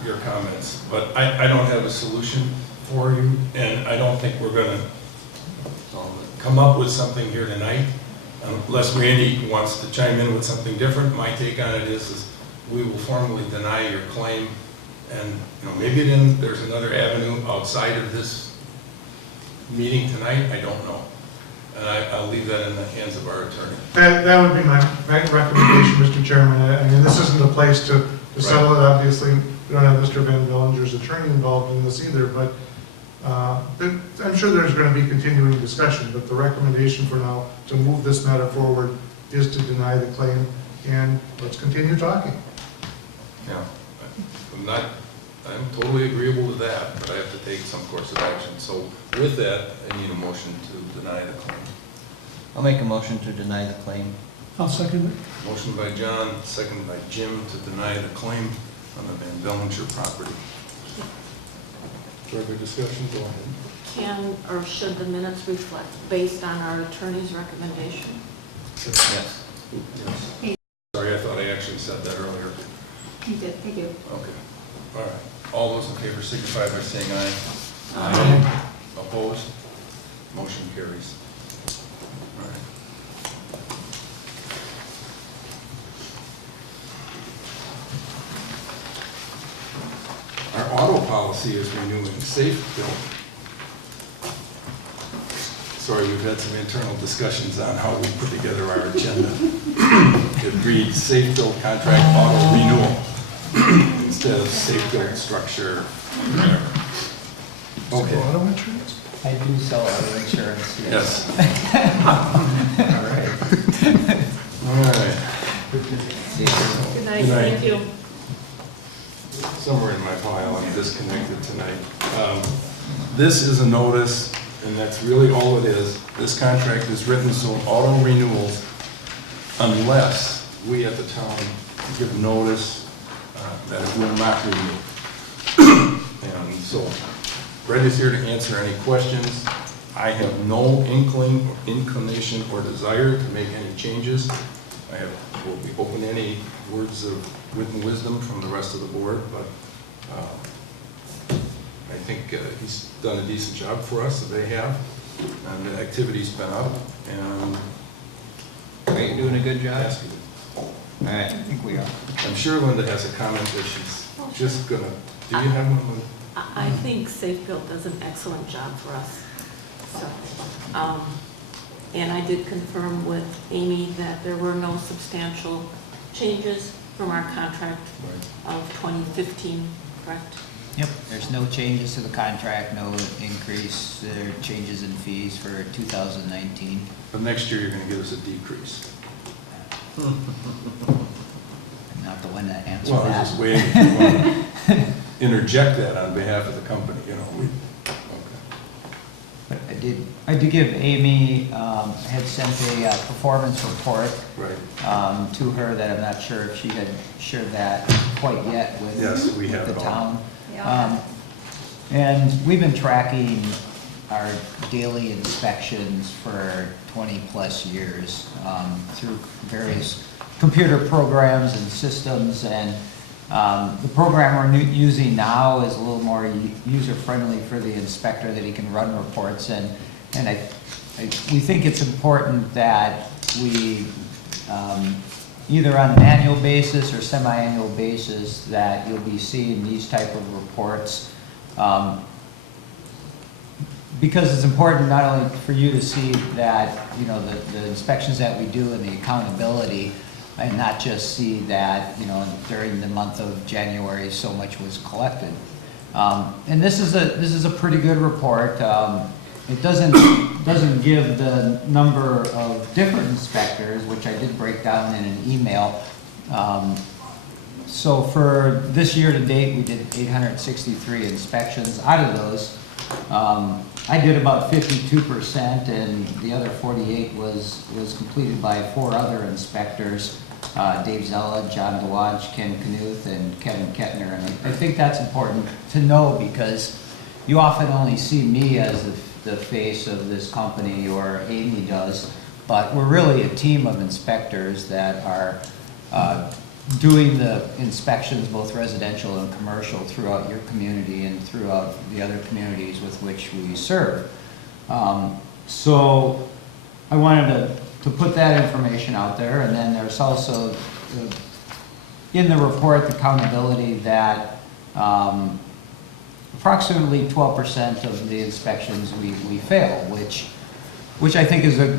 your comments, but I don't have a solution for you, and I don't think we're going to come up with something here tonight, unless Randy wants to chime in with something different. My take on it is we will formally deny your claim, and maybe then there's another avenue outside of this meeting tonight. I don't know. And I'll leave that in the hands of our attorney. That would be my recommendation, Mr. Chairman. I mean, this isn't a place to settle it. Obviously, we don't have Mr. Van Villinger's attorney involved in this either, but I'm sure there's going to be continuing discussion, but the recommendation for now to move this matter forward is to deny the claim, and let's continue talking. Yeah, I'm totally agreeable to that, but I have to take some course of action. So with that, I need a motion to deny the claim. I'll make a motion to deny the claim. I'll second it. Motion by John, second by Jim to deny the claim on the Van Villinger property. Further discussion, go ahead. Can or should the minutes reflect based on our attorney's recommendation? Yes. Sorry, I thought I actually said that earlier. You did, thank you. Okay, all right. All those in favor signify by saying aye. Aye. Opposed? Motion carries. All right. policy is renewing safe built. Sorry, we've had some internal discussions on how we put together our agenda. It reads safe built contract auto renewal instead of safe built structure, whatever. Okay. Auto insurance? I do sell auto insurance, yes. Yes. All right. Good night, Good night. thank you. Somewhere in my file, I'm disconnected tonight. This is a notice, and that's really all it is. This contract is written so auto renewals, unless we at the town give notice that it will not renew. And so, Brett is here to answer any questions. I have no inclination or desire to make any changes. Will be open to any words of wit and wisdom from the rest of the board, but I think he's done a decent job for us, that they have, and the activity's been up, and Are you doing a good job? ask you. All right, I think we are. I'm sure Linda has a comment that she's just gonna, do you have one, Linda? I think Safe Build does an excellent job for us. So, and I did confirm with Amy that there were no substantial changes from our contract of 2015, correct? Yep, there's no changes to the contract, no increase, there are changes in fees for 2019. But next year, you're gonna give us a decrease. I'm not the one that answers Well, I that. was just waiting if you want to interject that on behalf of the company, you know. Okay. But I did give Amy, had sent a performance report Right. to her that I'm not sure if she had shared that quite yet with Yes, we have the it all. town. And we've been tracking our daily inspections for 20-plus years through various computer programs and systems, and the program we're using now is a little more user-friendly for the inspector, that he can run reports, and we think it's important that we, either on an annual basis or semi-annual basis, that you'll be seeing these type of reports, because it's important not only for you to see that, you know, the inspections that we do and the accountability, and not just see that, you know, during the month of January so much was collected. And this is a pretty good report. It doesn't give the number of different inspectors, which I did break down in an email. So for this year to date, we did 863 inspections. Out of those, I did about 52%, and the other 48 was completed by 4 other inspectors. Dave Zella, John DeWange, Ken Knuth, and Kevin Kettner. And I think that's important to know, because you often only see me as the face of this company, or Amy does, but we're really a team of inspectors that are doing the inspections, both residential and commercial, throughout your community and throughout the other communities with which we serve. So I wanted to put that information out there, and then there's also in the report the accountability that approximately 12% of the inspections we fail, which I think is a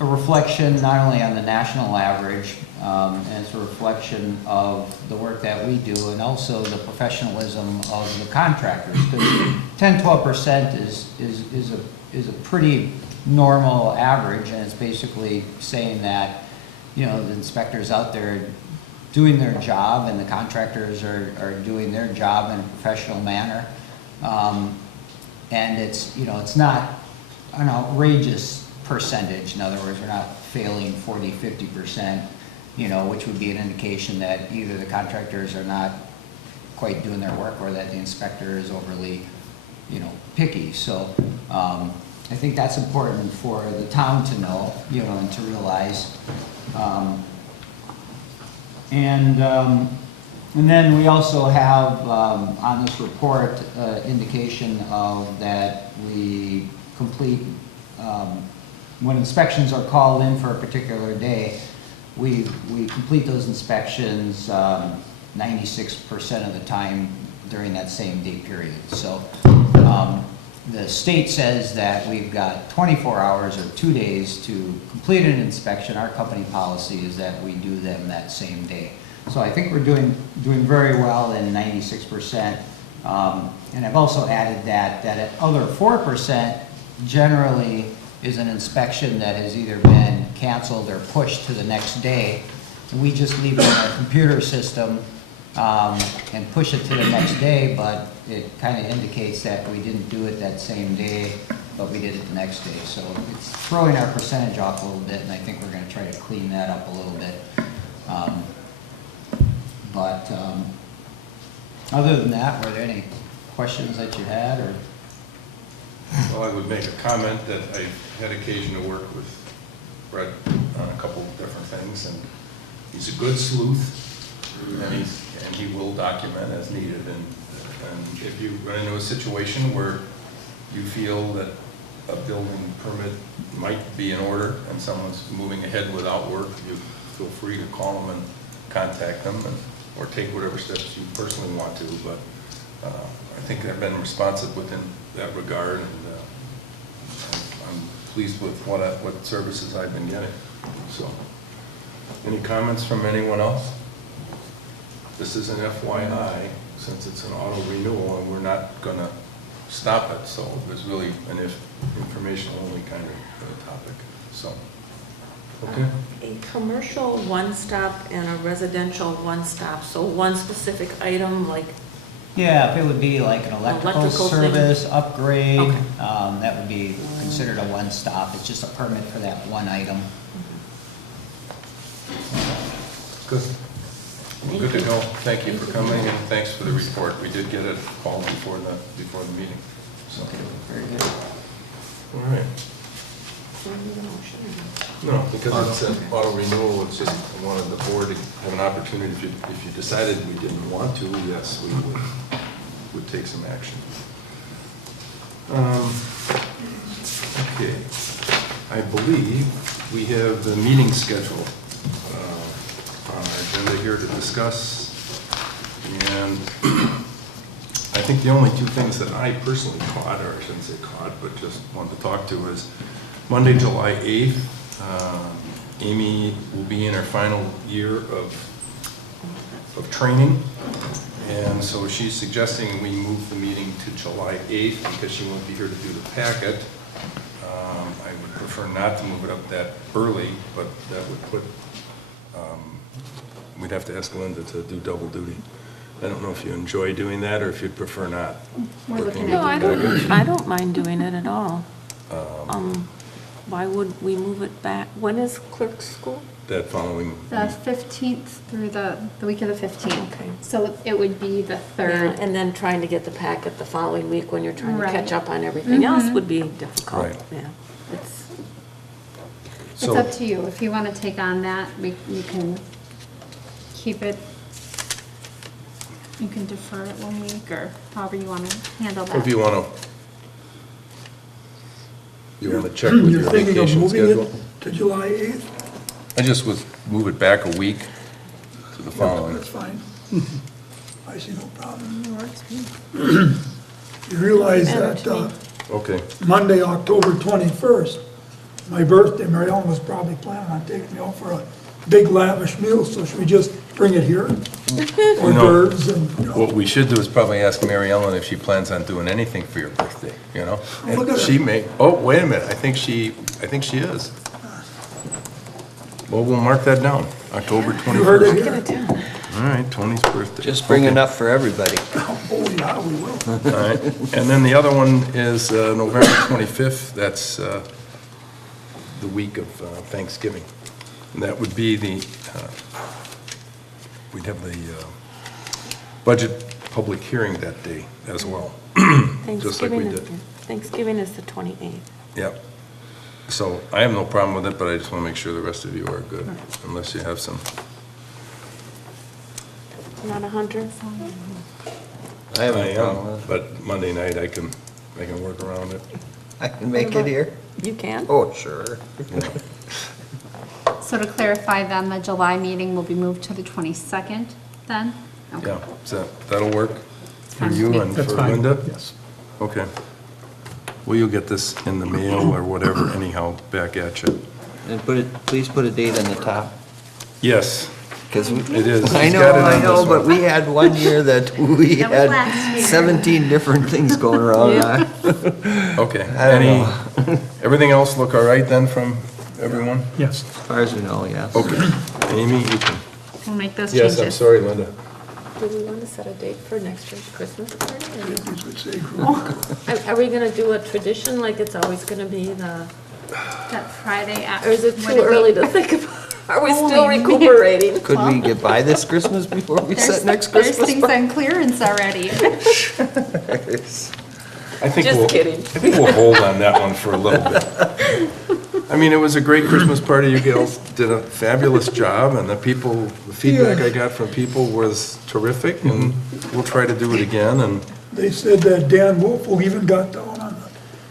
reflection not only on the national average, and it's a reflection of the work that we do, and also the professionalism of the contractors. Because 10-12% is a pretty normal average, and it's basically saying that, you know, the inspectors out there doing their job, and the contractors are doing their job in a professional manner. And it's, you know, it's not an outrageous percentage. In other words, we're not failing 40-50%, you know, which would be an indication that either the contractors are not quite doing their work, or that the inspector is overly, you know, picky. So I think that's important for the town to know, you know, and to realize. And then we also have on this report indication of that we complete, when inspections are called in for a particular day, we complete those inspections 96% of the time during that same day period. So the state says that we've got 24 hours or 2 days to complete an inspection. Our company policy is that we do them that same day. So I think we're doing very well in 96%. And I've also added that other 4% generally is an inspection that has either been canceled or pushed to the next day. We just leave it in our computer system and push it to the next day, but it kind of indicates that we didn't do it that same day, but we did it the next day. So it's throwing our percentage off a little bit, and I think we're going to try to clean that up a little bit. Other than that, were there any questions that you had, or? Well, I would make a comment that I had occasion to work with Brett on a couple of different things, and he's a good sleuth, and he will document as needed. And if you run into a situation where you feel that a building permit might be in order and someone's moving ahead without work, you feel free to call them and contact them, or take whatever steps you personally want to. But I think I've been responsive within that regard, and I'm pleased with what services I've been getting. So, any comments from anyone else? This is an FYI, since it's an auto renewal, and we're not going to stop it. So there's really an informational only kind of topic. So, okay. A commercial one-stop and a residential one-stop, so one specific item, like, Yeah, if it would be like an electrical Electrical thing. service upgrade, Okay. that would be considered a one-stop. It's just a permit for that one item. Good. Good to know. Thank you for coming, and thanks for the report. We did get it all before the meeting. So, Okay, very good. all right. No, because it's an auto renewal, it's just, I wanted the board to have an opportunity, if you decided we didn't want to, yes, we would take some action. Okay, I believe we have the meeting schedule on our agenda here to discuss, and I think the only two things that I personally caught, or I shouldn't say caught, but just wanted to talk to is Monday, July 8th, Amy will be in her final year of training, and so she's suggesting we move the meeting to July 8th because she won't be here to do the packet. I would prefer not to move it up that early, but that would put, we'd have to ask Linda to do double duty. I don't know if you enjoy doing that or if you'd prefer not. We're looking no, at I don't mind doing it at all. Why would we move it back? When is clerk school? That following. the 15th through the week of the 15th. Okay. So it would be the Yeah, 3rd. and then trying to get the packet the following week when you're trying to Right. catch up on everything else would be difficult. Right. Yeah, it's, It's So, up to you. If you want to take on that, you can keep it, you can defer it 1 week, or however you want to handle that. if you want to check with your vacation schedule. To July 8th? I just would move it back a week to the following. That's fine. I see no problem. You realize that Okay. Monday, October 21st, my birthday, Mary Ellen was probably planning on taking me out for a big lavish meal, so should we just bring it here? Hors No. d'oeuvres and, you know. What we should do is probably ask Mary Ellen if she plans on doing anything for your birthday, you know? Look at her. She may, oh, wait a minute, I think she is. Well, we'll mark that down, October 21st. You heard it here. All right, Tony's birthday. Just bring Okay. enough for everybody. Oh, yeah, we will. All right, and then the other one is November 25th, that's the week of Thanksgiving. And that would be we'd have the budget public hearing that day as well, just like we did. Thanksgiving is the 28th. Yep. So I have no problem with it, but I just want to make sure the rest of you are good, unless you have some. Not a hunter? I have I no problem am, with it. but Monday night I can work around it. I can make it here. You can? Oh, sure. So to clarify then, the July meeting will be moved to the 22nd then? Okay. Yeah, so that'll work. For fine with you me. and for That's fine. Linda? Yes. Okay. Well, you'll get this in the mail or whatever anyhow back at you. And please put a date on the top. Yes, Because it is. I He's know, got it I on know, this but one. we had one year that we That was last had year. 17 different things going around. Okay. I don't Any, everything else look all right then from everyone? Yes. As far as we know, yes. Okay. Amy, you can. We'll make those Yes, changes. I'm sorry, Linda. Do we want to set a date for next year's Christmas party? These would say group. Are we gonna do a tradition like it's always gonna be the, That Friday after. or is it what too did we- early to think about? Are we still Holy man. recuperating? Could we get by this Christmas before we set next There's Christmas? things on clearance already. I think Just we'll, kidding. I think we'll hold on that one for a little bit. I mean, it was a great Christmas party. You girls did a fabulous job, and the feedback I got from people was terrific, and we'll try to do it again, and They said that Dan Wolfel even got down on the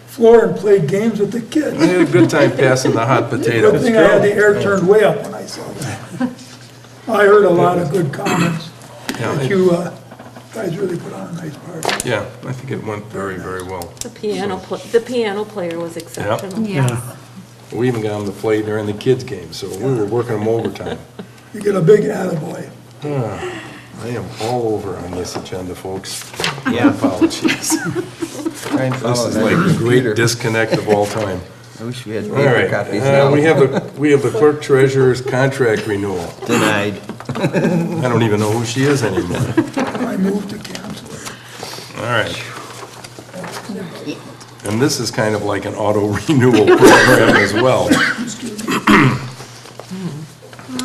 floor and played games with the kids. we had a good time passing the hot potatoes. Good thing I had the air turned way up when I saw that. I heard a lot of good comments, Yeah, that you guys really put on a nice party. Yeah, I think it went very, very well. The piano player was exceptional. Yes. We even got them to play during the kids' game, so we were working them overtime. You get a big attaboy. I am all over on this agenda, folks. Yeah. Apologies. Try and This follow is that like the computer. great disconnect of all time. I wish we had All paper right, copies now. we have the clerk treasurer's contract renewal. Denied. I don't even know who she is anymore. I moved to cancel it. All right. And this is kind of like an auto renewal program as well.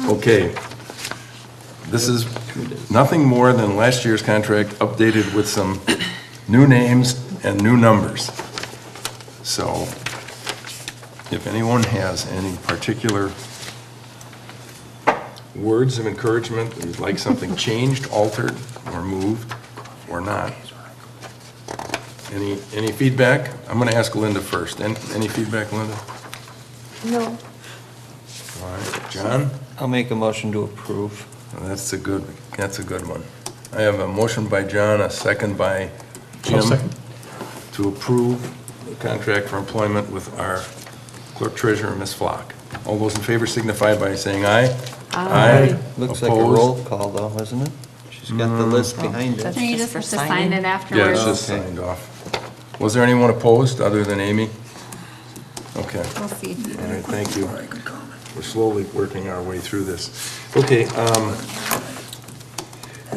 Okay. This is nothing more than last year's contract updated with some new names and new numbers. So if anyone has any particular words of encouragement, you'd like something changed, altered, or moved, or not. Any feedback? I'm going to ask Linda first. Any feedback, Linda? No. All right, John? I'll make a motion to approve. That's a good one. I have a motion by John, a second by Jim. I'll second. To approve the contract for employment with our clerk treasurer, Ms. Flock. All those in favor signify by saying aye. Aye. Looks like a Opposed? roll call though, isn't it? She's got the list behind it. So you just have to sign signing. it Yeah, afterwards. it's just Okay. signed off. Was there anyone opposed other than Amy? Okay. We'll see. All right, thank you. We're slowly working our way through this. Okay,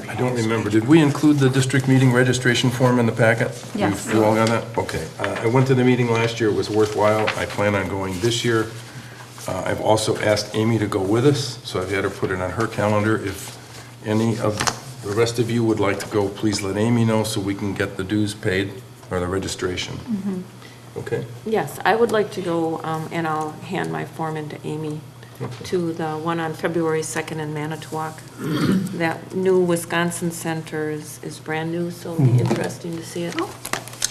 I don't remember, did we include the district meeting registration form in the packet? Yes. You all got that? Okay. I went to the meeting last year, it was worthwhile. I plan on going this year. I've also asked Amy to go with us, so I've had her put it on her calendar. If any of the rest of you would like to go, please let Amy know so we can get the dues paid or the registration. Okay? Yes, I would like to go, and I'll hand my form in to Amy, to the one on February 2nd in Manitowoc. That new Wisconsin Center is brand new, so it'll be interesting to see it.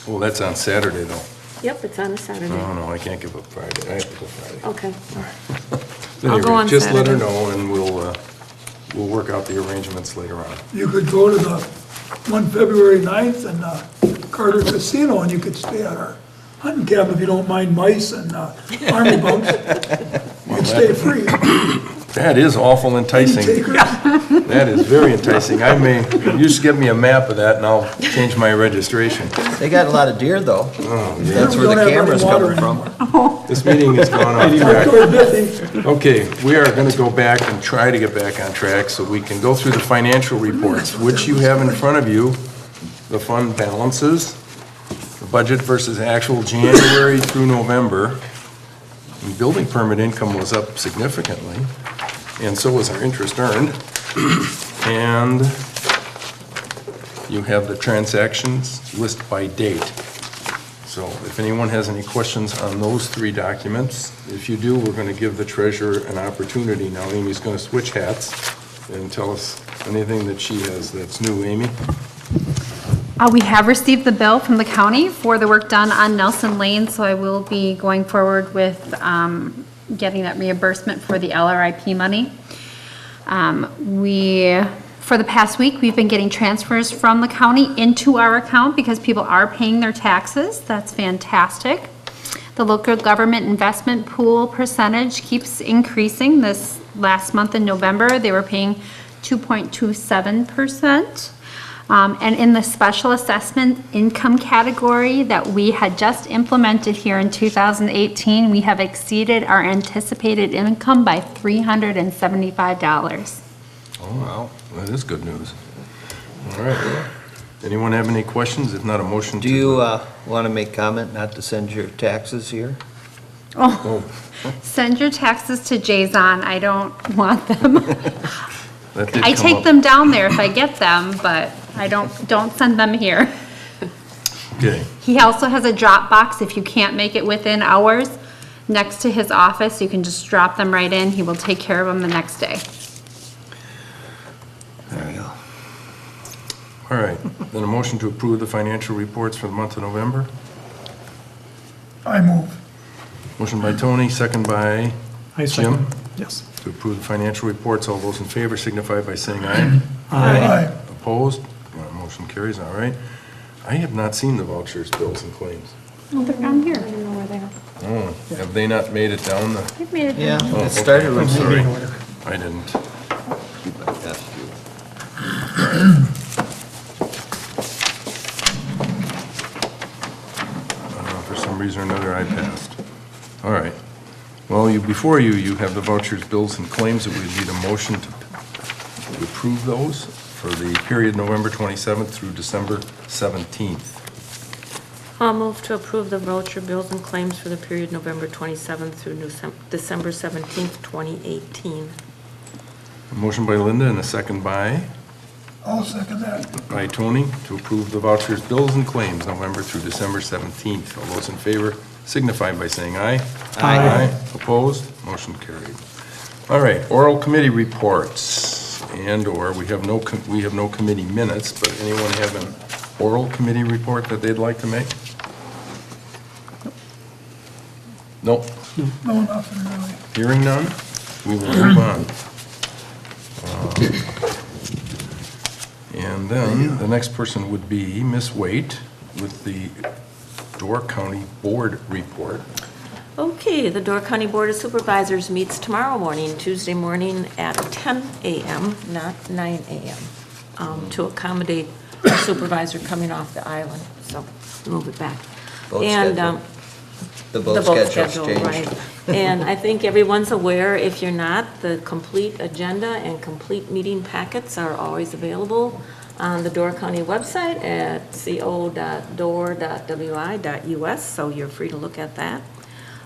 Well, that's on Saturday, though. Yep, it's on a Saturday. No, I can't give up Friday. I have to go Friday. Okay. Anyway, I'll go on just let her Saturday. know, and we'll work out the arrangements later on. You could go to the one February 9th and Carter Casino, and you could stay at our hunting cabin if you don't mind mice and army bumps. You could stay free. That is awful enticing. Takers. That is very enticing. You just give me a map of that, and I'll change my registration. They got a lot of deer though. Oh, yeah. That's where We don't the have any camera's water coming from. This meeting has gone off track. Outdoor Biffy. Okay, we are going to go back and try to get back on track so we can go through the financial reports, which you have in front of you, the fund balances, the budget versus actual January through November. And building permit income was up significantly, and so was our interest earned. And you have the transactions list by date. So if anyone has any questions on those three documents, if you do, we're going to give the treasurer an opportunity. Now Amy's going to switch hats and tell us anything that she has that's new. Amy? We have received the bill from the county for the work done on Nelson Lane, so I will be going forward with getting that reimbursement for the LRIP money. We For the past week, we've been getting transfers from the county into our account because people are paying their taxes. That's fantastic. The local government investment pool percentage keeps increasing. This last month in November, they were paying 2.27%. And in the special assessment income category that we had just implemented here in 2018, we have exceeded our anticipated income by $375. Oh, wow, that is good news. All right. Anyone have any questions? If not, a motion to... Do you want to make comment not to send your taxes here? Oh, send your taxes to Jason. I don't want them. That did I come take up. them down there if I get them, but I don't send them here. Okay. He also has a drop box if you can't make it within hours next to his office. You can just drop them right in. He will take care of them the next day. There we go. All right, then a motion to approve the financial reports for the month of November. I move. Motion by Tony, second by I Jim. second. Yes. To approve the financial reports. All those in favor signify by saying aye. Aye. Opposed? Motion carries, all right. I have not seen the vouchers, bills, and claims. Oh, they're down here. I don't know where they are. Oh, have they not made it down the... They've made it Yeah, down. Oh, it started okay, with I'm sorry. moving order. I didn't. Keep my best view. For some reason or another, I passed. All right. Well, before you have the vouchers, bills, and claims, that we need a motion to approve those for the period November 27th through December 17th. I'll move to approve the voucher bills and claims for the period November 27th through December 17th, 2018. A motion by Linda and a second by I'll second that. Tony to approve the vouchers, bills, and claims November through December 17th. All those in favor signify by saying aye. Aye. Opposed? Motion carried. All right, oral committee reports and/or we have no committee minutes, but anyone have an oral committee report that they'd like to make? Nope. No, nothing really. Hearing none, we will move on. And then the next person would be Ms. Waite with the Door County Board report. Okay, the Door County Board of Supervisors meets tomorrow morning, Tuesday morning at 10 a.m., not 9 a.m., to accommodate a supervisor coming off the island, so move it back. Vote And schedule. The the vote vote schedule's schedule, changed. right. And I think everyone's aware, if you're not, the complete agenda and complete meeting packets are always available on the Door County website at co.door.wi.us, so you're free to look at that.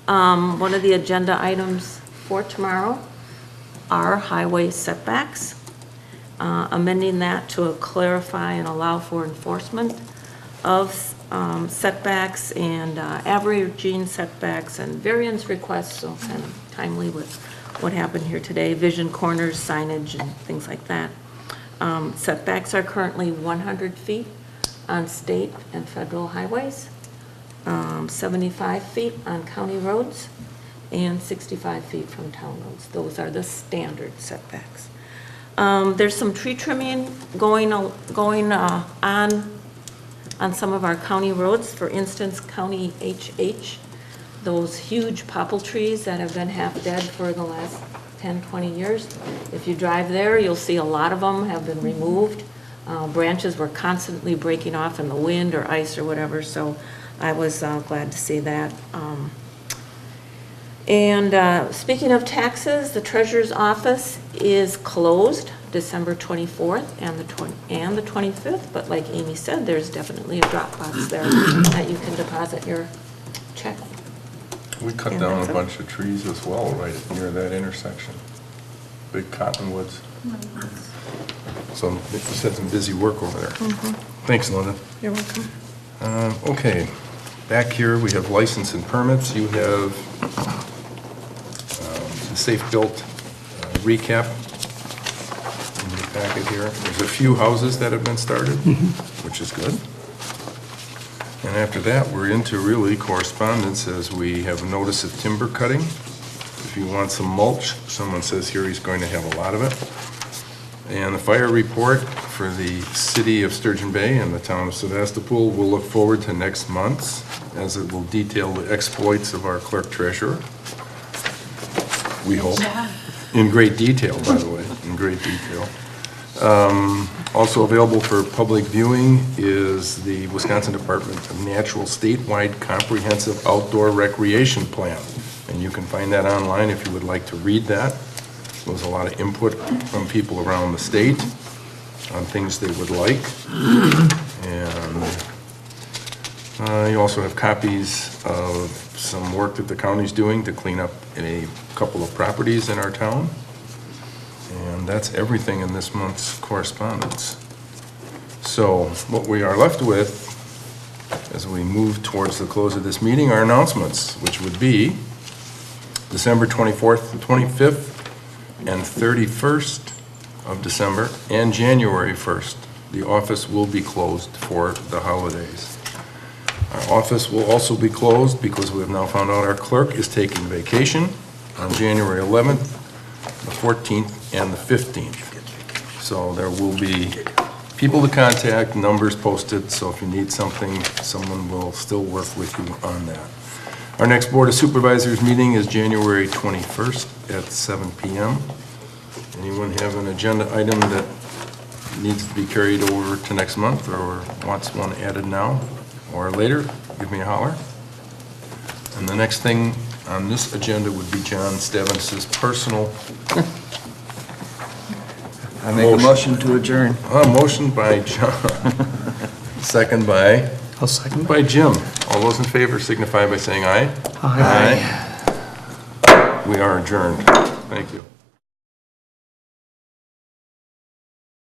One of the agenda items for tomorrow are highway setbacks, amending that to clarify and allow for enforcement of setbacks and averaging setbacks and variance requests, so kind of timely with what happened here today, vision corners, signage, and things like that. Setbacks are currently 100 feet on state and federal highways, 75 feet on county roads, and 65 feet from town roads. Those are the standard setbacks. There's some tree trimming going on some of our county roads. For instance, County HH, those huge popple trees that have been half dead for the last 10, 20 years. If you drive there, you'll see a lot of them have been removed. Branches were constantly breaking off in the wind or ice or whatever, so I was glad to see that. Speaking of taxes, the treasurer's office is closed December 24th and the 25th, but like Amy said, there's definitely a drop box there that you can deposit your check. We cut And down that's a it. bunch of trees as well, right near that intersection. Big cottonwoods. So you said some busy work over there. Thanks, Linda. You're welcome. Okay, back here, we have license and permits. You have the Safe Built recap in your packet here. There's a few houses that have been started, which is good. And after that, we're into really correspondence as we have a notice of timber cutting. If you want some mulch, someone says here he's going to have a lot of it. And the fire report for the city of Sturgeon Bay and the town of Sevastopol will look forward to next month's, as it will detail the exploits of our clerk treasurer. We hope. In great detail, by the way, in great detail. Also available for public viewing is the Wisconsin Department of Natural statewide comprehensive outdoor recreation plan. And you can find that online if you would like to read that. There was a lot of input from people around the state on things they would like. And you also have copies of some work that the county's doing to clean up a couple of properties in our town. And that's everything in this month's correspondence. So what we are left with, as we move towards the close of this meeting, are announcements, which would be December 24th, 25th, and 31st of December, and January 1st. The office will be closed for the holidays. Our office will also be closed because we have now found out our clerk is taking vacation on January 11th, the 14th, and the 15th. So there will be people to contact, numbers posted, so if you need something, someone will still work with you on that. Our next Board of Supervisors meeting is January 21st at 7 p.m. Anyone have an agenda item that needs to be carried over to next month or wants one added now or later? Give me a holler. And the next thing on this agenda would be John Stebbins' personal. I make a motion to adjourn. Motion by John. Second by? I'll second. By Jim. All those in favor signify by saying aye. Aye. We are adjourned. Thank you.